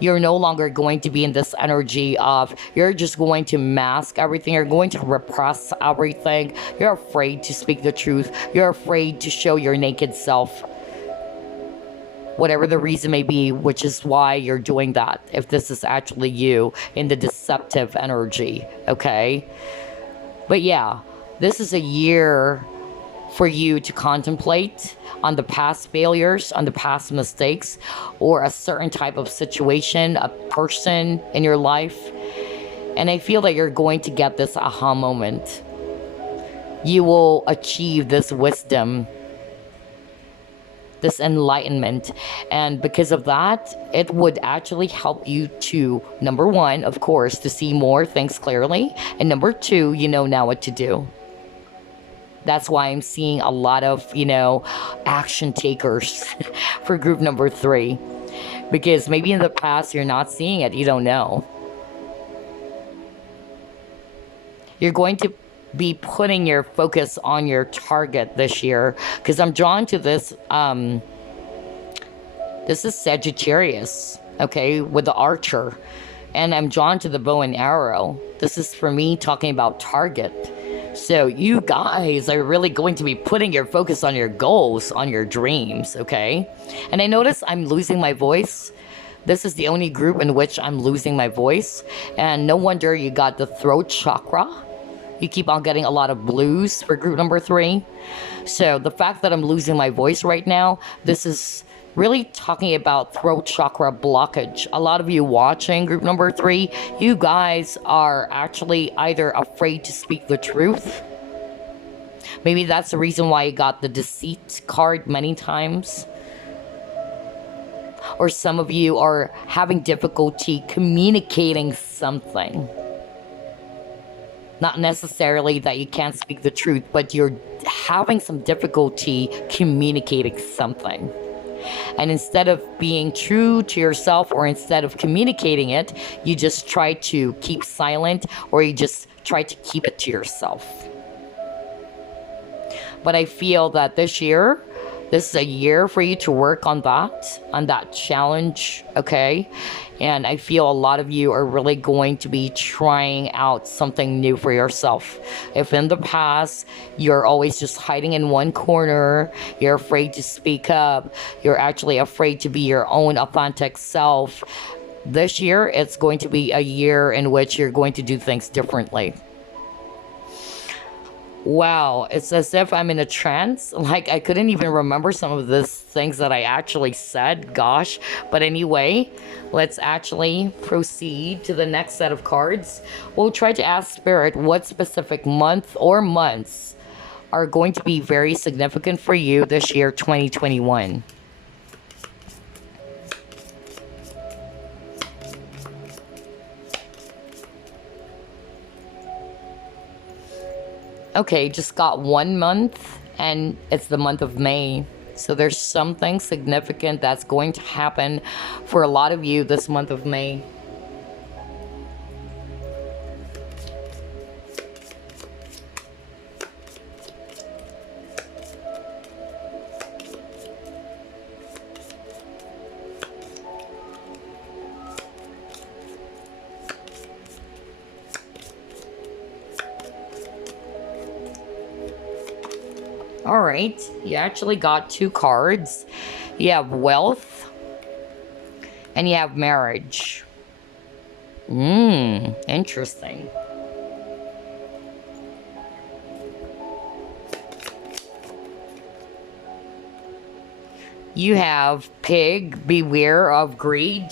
You're no longer going to be in this energy of you're just going to mask everything. You're going to repress everything. You're afraid to speak the truth. You're afraid to show your naked self. Whatever the reason may be, which is why you're doing that, if this is actually you in the deceptive energy, okay? But yeah, this is a year for you to contemplate on the past failures, on the past mistakes, or a certain type of situation, a person in your life. And I feel that you're going to get this aha moment. You will achieve this wisdom, this enlightenment, and because of that, it would actually help you to, number 1, of course, to see more things clearly, and number 2, you know now what to do. That's why I'm seeing a lot of, action takers for group number 3, because maybe in the past you're not seeing it, you don't know. You're going to be putting your focus on your target this year, because I'm drawn to this. This is Sagittarius, okay, with the archer, and I'm drawn to the bow and arrow. This is for me talking about target. So you guys are really going to be putting your focus on your goals, on your dreams, okay? And I notice I'm losing my voice. This is the only group in which I'm losing my voice. And no wonder you got the throat chakra. You keep on getting a lot of blues for group number 3. So the fact that I'm losing my voice right now, this is really talking about throat chakra blockage. A lot of you watching group number 3, you guys are actually either afraid to speak the truth. Maybe that's the reason why you got the deceit card many times. Or some of you are having difficulty communicating something. Not necessarily that you can't speak the truth, but you're having some difficulty communicating something. And instead of being true to yourself, or instead of communicating it, you just try to keep silent, or you just try to keep it to yourself. But I feel that this is a year for you to work on that challenge, okay? And I feel a lot of you are really going to be trying out something new for yourself. If in the past, you're always just hiding in one corner, you're afraid to speak up, you're actually afraid to be your own authentic self, this year, it's going to be a year in which you're going to do things differently. Wow, it's as if I'm in a trance. Like, I couldn't even remember some of these things that I actually said. Gosh. But anyway, let's actually proceed to the next set of cards. We'll try to ask Spirit what specific month or months are going to be very significant for you this year, 2021. Okay, just got 1 month, and it's the month of May. So there's something significant that's going to happen for a lot of you this month of May. All right, you actually got 2 cards. You have wealth and you have marriage. Interesting. You have pig, beware of greed.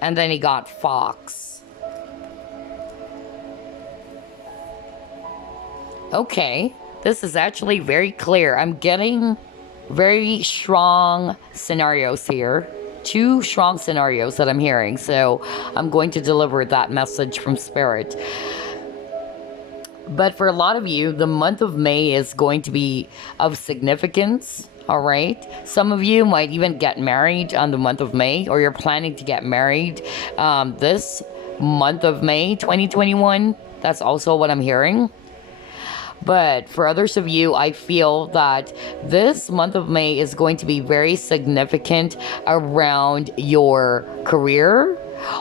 And then he got fox. Okay, this is actually very clear. I'm getting very strong scenarios here. 2 strong scenarios that I'm hearing. So I'm going to deliver that message from Spirit. But for a lot of you, the month of May is going to be of significance. All right. Some of you might even get married on the month of May, or you're planning to get married this month of May 2021. That's also what I'm hearing. But for others of you, I feel that this month of May is going to be very significant around your career,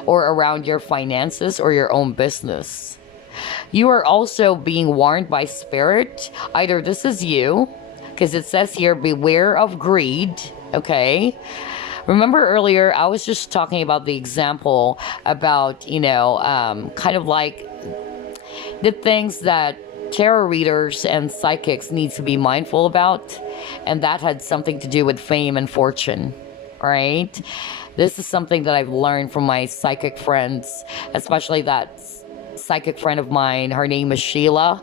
or around your finances, or your own business. You are also being warned by Spirit. Either this is you, because it says here, beware of greed, okay? Remember earlier, I was just talking about the example about, kind of like the things that tarot readers and psychics need to be mindful about. And that had something to do with fame and fortune, right? This is something that I've learned from my psychic friends, especially that psychic friend of mine. Her name is Sheila.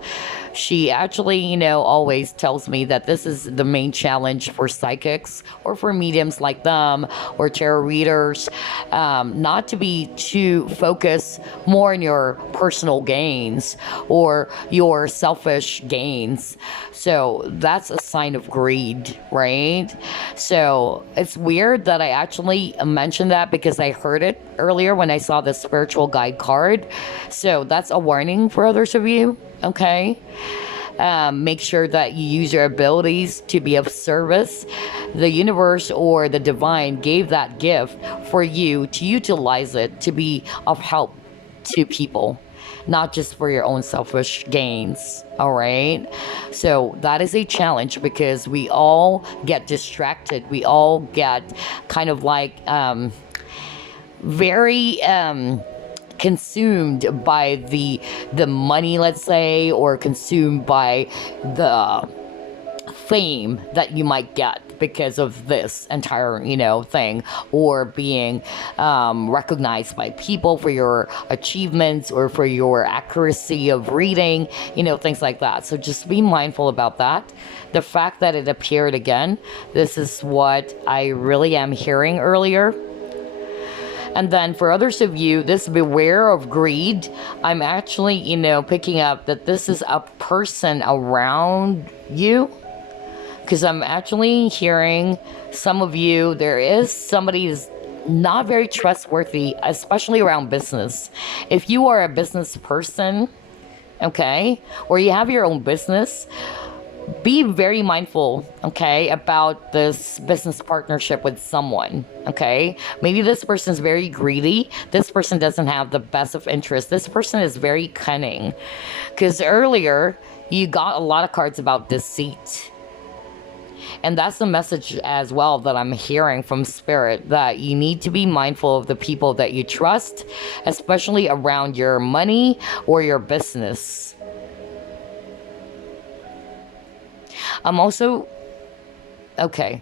She actually, always tells me that this is the main challenge for psychics, or for mediums like them, or tarot readers, not to be too focused more on your personal gains or your selfish gains. So that's a sign of greed, right? So it's weird that I actually mentioned that, because I heard it earlier when I saw the spiritual guide card. So that's a warning for others of you, okay? Make sure that you use your abilities to be of service. The universe or the divine gave that gift for you to utilize it to be of help to people, not just for your own selfish gains. All right. So that is a challenge because we all get distracted. We all get kind of like very consumed by the money, let's say, or consumed by the fame that you might get because of this entire thing, or being recognized by people for your achievements or for your accuracy of reading, things like that. So just be mindful about that. The fact that it appeared again, this is what I really am hearing earlier. And then for others of you, this beware of greed, I'm actually, picking up that this is a person around you. Because I'm actually hearing some of you, there is somebody who's not very trustworthy, especially around business. If you are a business person, okay, or you have your own business, be very mindful, okay, about this business partnership with someone, okay? Maybe this person is very greedy. This person doesn't have the best of interest. This person is very cunning. Because earlier, you got a lot of cards about deceit. And that's the message as well that I'm hearing from Spirit, that you need to be mindful of the people that you trust, especially around your money or your business. I'm also, okay,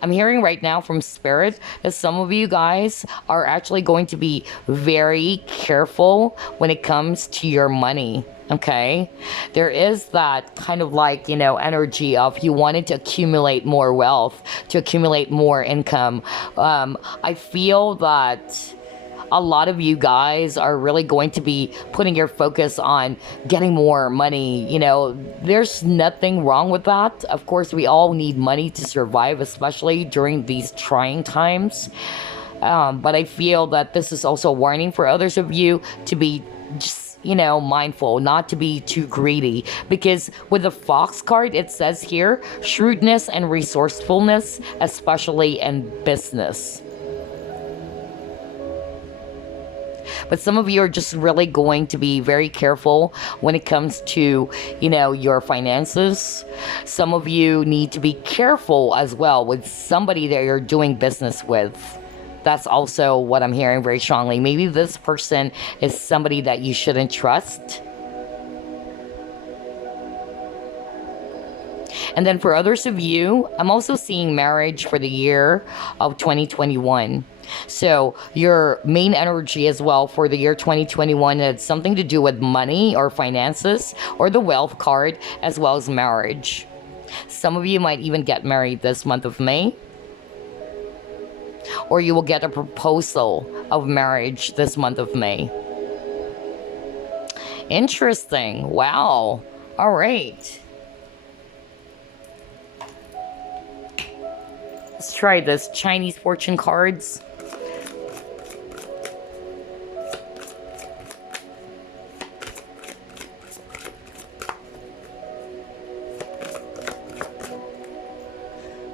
I'm hearing right now from Spirit that some of you guys are actually going to be very careful when it comes to your money. Okay, there is that kind of like, energy of you wanting to accumulate more wealth, to accumulate more income. I feel that a lot of you guys are really going to be putting your focus on getting more money. There's nothing wrong with that. Of course, we all need money to survive, especially during these trying times. But I feel that this is also a warning for others of you to be just mindful, not to be too greedy, because with the Fox card, it says here, shrewdness and resourcefulness, especially in business. But some of you are just really going to be very careful when it comes to, your finances. Some of you need to be careful as well with somebody that you're doing business with. That's also what I'm hearing very strongly. Maybe this person is somebody that you shouldn't trust. And then for others of you, I'm also seeing marriage for the year of 2021. So your main energy as well for the year 2021 had something to do with money or finances, or the wealth card, as well as marriage. Some of you might even get married this month of May. Or you will get a proposal of marriage this month of May. Interesting. Wow. All right. Let's try this. Chinese fortune cards.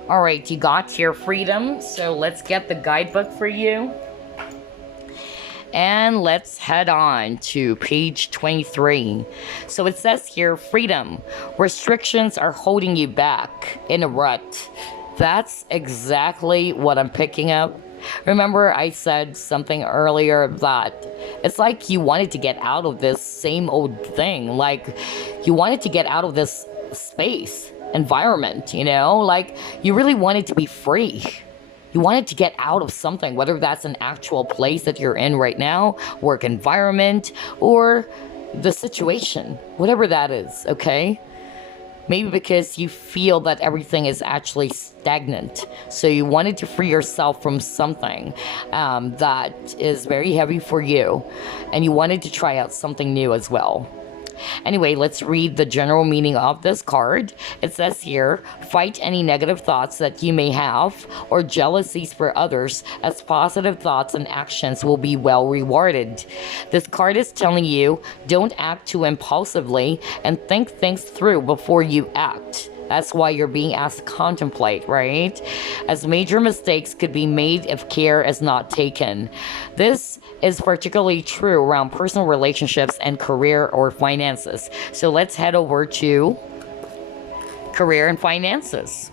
All right, you got your freedom. So let's get the guidebook for you. And let's head on to page 23. So it says here, freedom. Restrictions are holding you back in a rut. That's exactly what I'm picking up. Remember I said something earlier that it's like you wanted to get out of this same old thing. Like you wanted to get out of this space. Environment, like you really wanted to be free. You wanted to get out of something, whether that's an actual place that you're in right now, work environment, or the situation, whatever that is, okay? Maybe because you feel that everything is actually stagnant. So you wanted to free yourself from something that is very heavy for you. And you wanted to try out something new as well. Anyway, let's read the general meaning of this card. It says here, fight any negative thoughts that you may have or jealousies for others, as positive thoughts and actions will be well rewarded. This card is telling you, don't act too impulsively and think things through before you act. That's why you're being asked to contemplate, right? As major mistakes could be made if care is not taken. This is particularly true around personal relationships and career or finances. So let's head over to career and finances.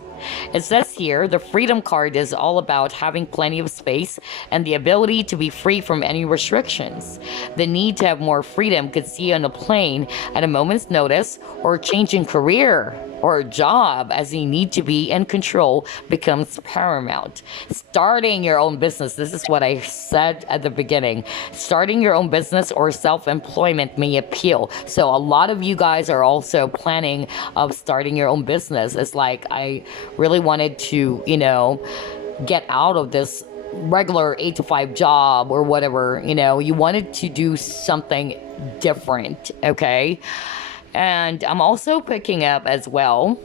It says here, the freedom card is all about having plenty of space and the ability to be free from any restrictions. The need to have more freedom could see you on a plane at a moment's notice, or changing career or job as you need to be in control becomes paramount. Starting your own business, this is what I said at the beginning. Starting your own business or self-employment may appeal. So a lot of you guys are also planning of starting your own business. It's like, I really wanted to, get out of this regular 8 to 5 job or whatever, you wanted to do something different, okay? And I'm also picking up as well,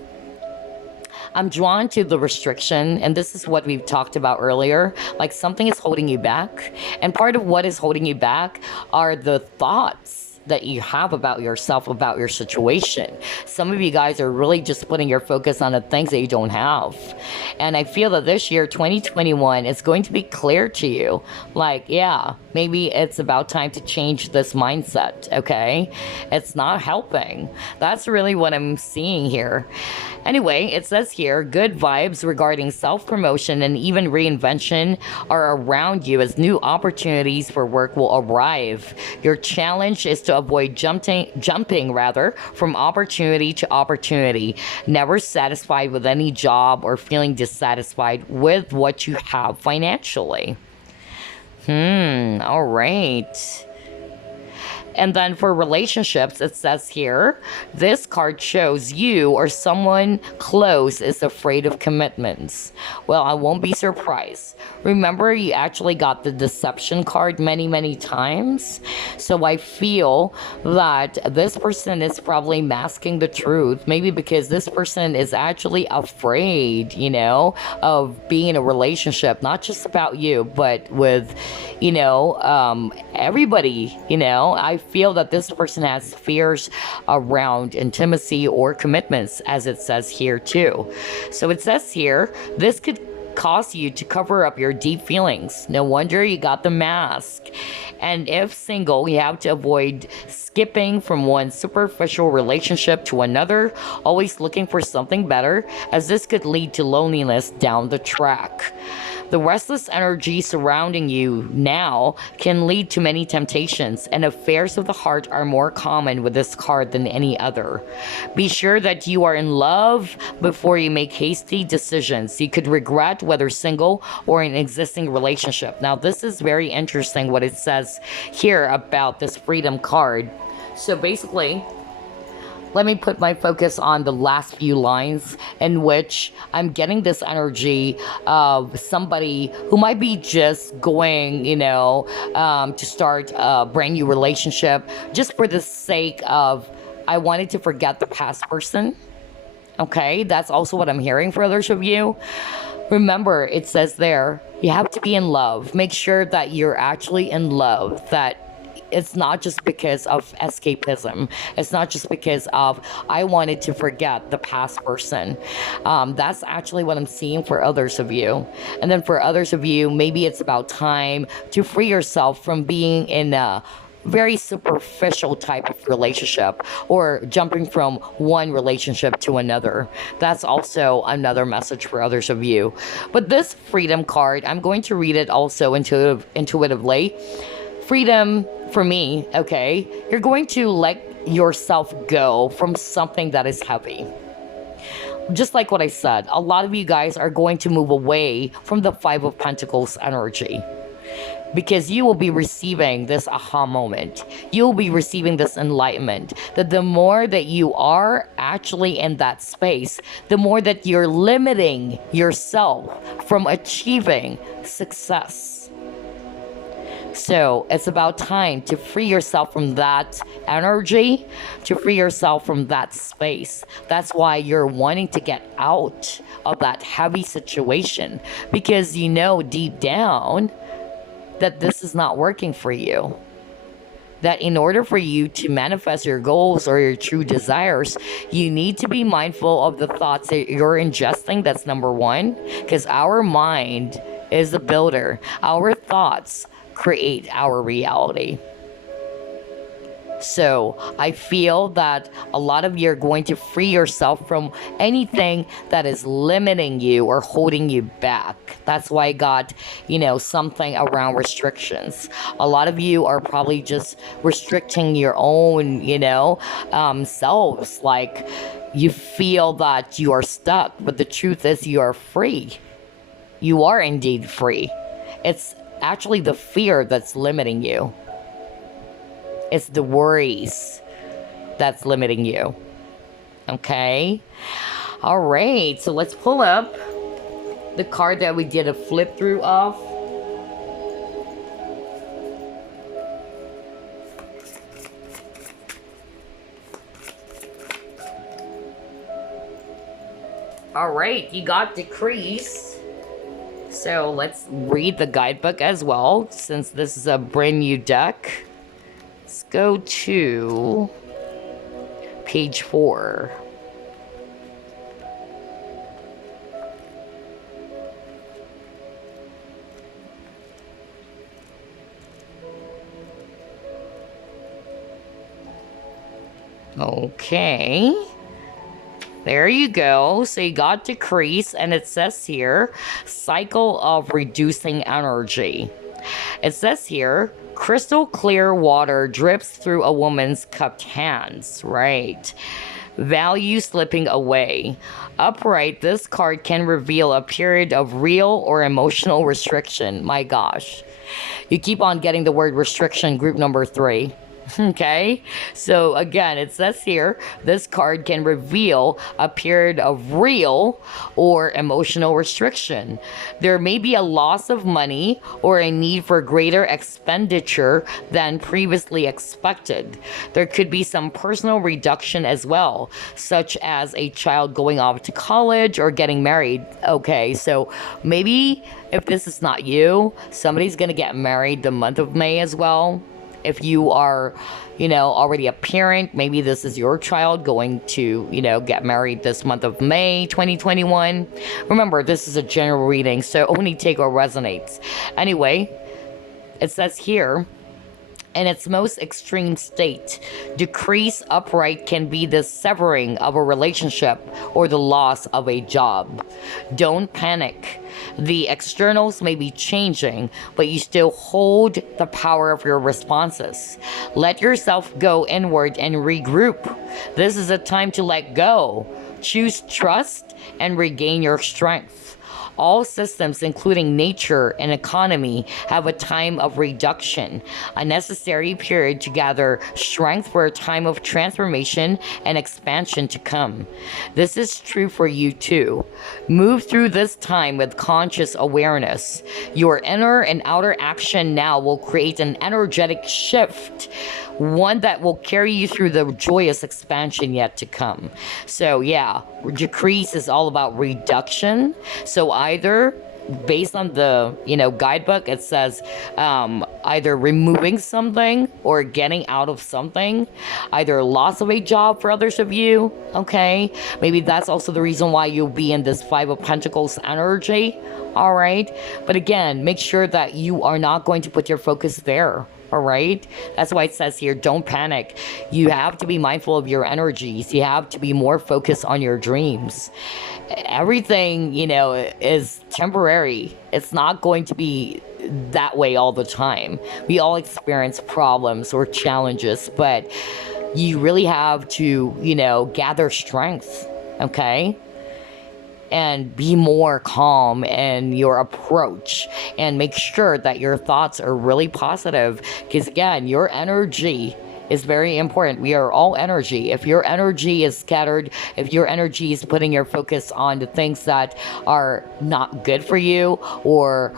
I'm drawn to the restriction, and this is what we've talked about earlier, like something is holding you back, and part of what is holding you back are the thoughts that you have about yourself, about your situation. Some of you guys are really just putting your focus on the things that you don't have. And I feel that this year, 2021, is going to be clear to you. Like, yeah, maybe it's about time to change this mindset, okay? It's not helping. That's really what I'm seeing here. Anyway, it says here, good vibes regarding self-promotion and even reinvention are around you as new opportunities for work will arrive. Your challenge is to avoid jumping from opportunity to opportunity, never satisfied with any job or feeling dissatisfied with what you have financially. All right. And then for relationships, it says here, this card shows you or someone close is afraid of commitments. Well, I won't be surprised. Remember, you actually got the deception card many, many times. So I feel that this person is probably masking the truth. Maybe because this person is actually afraid, of being in a relationship, not just about you, but with, everybody, I feel that this person has fears around intimacy or commitments, as it says here too. So it says here, this could cause you to cover up your deep feelings. No wonder you got the mask. And if single, you have to avoid skipping from one superficial relationship to another, always looking for something better, as this could lead to loneliness down the track. The restless energy surrounding you now can lead to many temptations, and affairs of the heart are more common with this card than any other. Be sure that you are in love before you make hasty decisions. You could regret whether single or in an existing relationship. Now, this is very interesting what it says here about this freedom card. So basically, let me put my focus on the last few lines, in which I'm getting this energy of somebody who might be just going, to start a brand new relationship just for the sake of, I wanted to forget the past person. Okay, that's also what I'm hearing for others of you. Remember, it says there, you have to be in love. Make sure that you're actually in love, that it's not just because of escapism. It's not just because of, I wanted to forget the past person. That's actually what I'm seeing for others of you. And then for others of you, maybe it's about time to free yourself from being in a very superficial type of relationship, or jumping from one relationship to another. That's also another message for others of you. But this freedom card, I'm going to read it also intuitively. Freedom for me, okay, you're going to let yourself go from something that is heavy. Just like what I said, a lot of you guys are going to move away from the Five of Pentacles energy, because you will be receiving this aha moment. You'll be receiving this enlightenment, that the more that you are actually in that space, the more that you're limiting yourself from achieving success. So it's about time to free yourself from that energy, to free yourself from that space. That's why you're wanting to get out of that heavy situation, because you know deep down that this is not working for you. That in order for you to manifest your goals or your true desires, you need to be mindful of the thoughts that you're ingesting. That's number one, because our mind is the builder. Our thoughts create our reality. So I feel that a lot of you are going to free yourself from anything that is limiting you or holding you back. That's why I got, something around restrictions. A lot of you are probably just restricting your own, selves. Like you feel that you are stuck, but the truth is you are free. You are indeed free. It's actually the fear that's limiting you. It's the worries that's limiting you. Okay? All right. So let's pull up the card that we did a flip through of. All right. You got Decrease. So let's read the guidebook as well, since this is a brand new deck. Let's go to page 4. Okay. There you go. So you got Decrease, and it says here, cycle of reducing energy. It says here, crystal clear water drips through a woman's cupped hands. Right. Value slipping away. Upright, this card can reveal a period of real or emotional restriction. My gosh. You keep on getting the word restriction, group number 3. Okay, so again, it says here, this card can reveal a period of real or emotional restriction. There may be a loss of money or a need for greater expenditure than previously expected. There could be some personal reduction as well, such as a child going off to college or getting married. Okay, so maybe if this is not you, somebody's gonna get married the month of May as well. If you are, already a parent, maybe this is your child going to, get married this month of May 2021. Remember, this is a general reading, so only take what resonates. Anyway, it says here, in its most extreme state, Decrease upright can be the severing of a relationship or the loss of a job. Don't panic. The externals may be changing, but you still hold the power of your responses. Let yourself go inward and regroup. This is a time to let go. Choose trust and regain your strength. All systems, including nature and economy, have a time of reduction, a necessary period to gather strength for a time of transformation and expansion to come. This is true for you too. Move through this time with conscious awareness. Your inner and outer action now will create an energetic shift, one that will carry you through the joyous expansion yet to come. So yeah, Decrease is all about reduction. So either based on the guidebook, it says either removing something or getting out of something, either loss of a job for others of you. Okay, maybe that's also the reason why you'll be in this 5 of Pentacles energy. All right, but again, make sure that you are not going to put your focus there. All right, that's why it says here, don't panic. You have to be mindful of your energies. You have to be more focused on your dreams. Everything, is temporary. It's not going to be that way all the time. We all experience problems or challenges, but you really have to, gather strength, okay? And be more calm in your approach and make sure that your thoughts are really positive, because again, your energy is very important. We are all energy. If your energy is scattered, if your energy is putting your focus on the things that are not good for you, or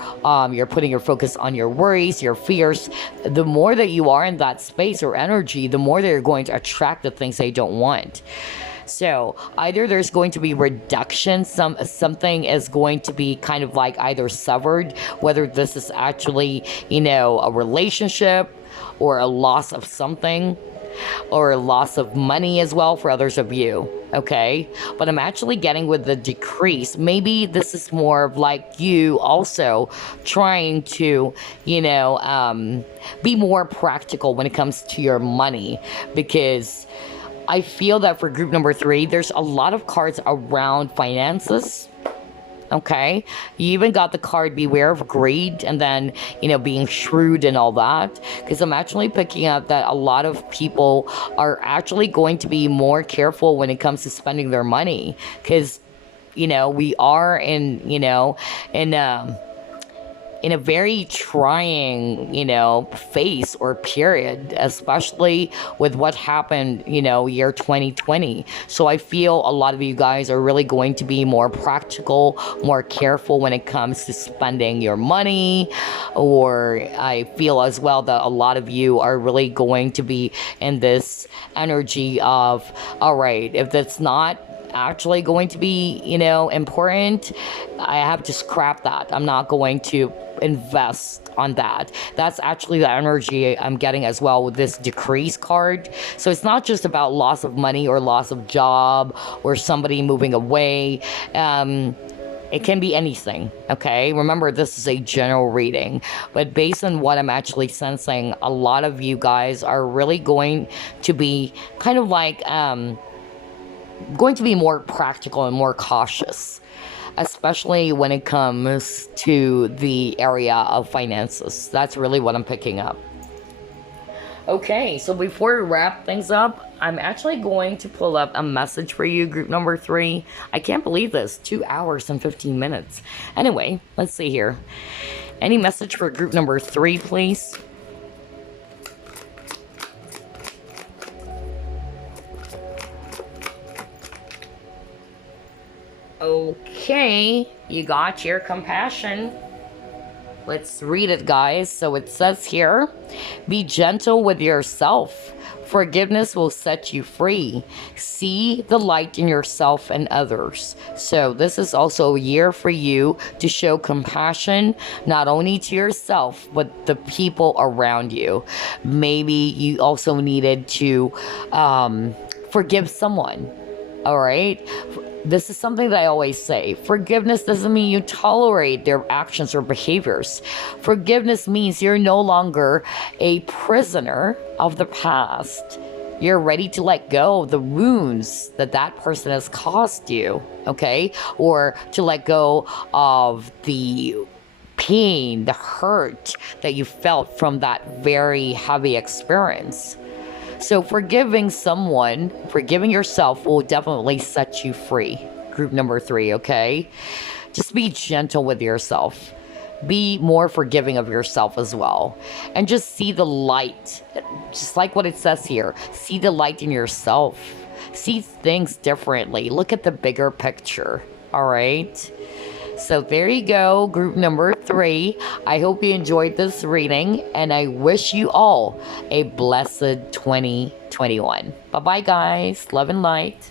you're putting your focus on your worries, your fears, the more that you are in that space or energy, the more that you're going to attract the things that you don't want. So either there's going to be reduction, something is going to be kind of like either severed, whether this is actually, a relationship or a loss of something, or a loss of money as well for others of you, okay? But I'm actually getting with the decrease. Maybe this is more of like you also trying to, be more practical when it comes to your money, because I feel that for group number 3, there's a lot of cards around finances. Okay, you even got the card beware of greed, and then being shrewd and all that, because I'm actually picking up that a lot of people are actually going to be more careful when it comes to spending their money, because we are in a very trying, phase or period, especially with what happened, year 2020. So I feel a lot of you guys are really going to be more practical, more careful when it comes to spending your money. Or I feel as well that a lot of you are really going to be in this energy of, all right, if that's not actually going to be, important, I have to scrap that. I'm not going to invest on that. That's actually the energy I'm getting as well with this decrease card. So it's not just about loss of money or loss of job or somebody moving away. It can be anything, okay? Remember, this is a general reading, but based on what I'm actually sensing, a lot of you guys are really going to be kind of like going to be more practical and more cautious, especially when it comes to the area of finances. That's really what I'm picking up. Okay, so before we wrap things up, I'm actually going to pull up a message for you, group number 3. I can't believe this, 2 hours and 15 minutes. Anyway, let's see here. Any message for group number 3, please? Okay, you got your compassion. Let's read it, guys. So it says here, be gentle with yourself. Forgiveness will set you free. See the light in yourself and others. So this is also a year for you to show compassion, not only to yourself, but the people around you. Maybe you also needed to forgive someone. All right. This is something that I always say. Forgiveness doesn't mean you tolerate their actions or behaviors. Forgiveness means you're no longer a prisoner of the past. You're ready to let go of the wounds that person has caused you, okay? Or to let go of the pain, the hurt that you felt from that very heavy experience. So forgiving someone, forgiving yourself will definitely set you free. Group number 3, okay? Just be gentle with yourself. Be more forgiving of yourself as well. And just see the light. Just like what it says here. See the light in yourself. See things differently. Look at the bigger picture. All right? So there you go, group number 3. I hope you enjoyed this reading, and I wish you all a blessed 2021. Bye-bye, guys. Love and light.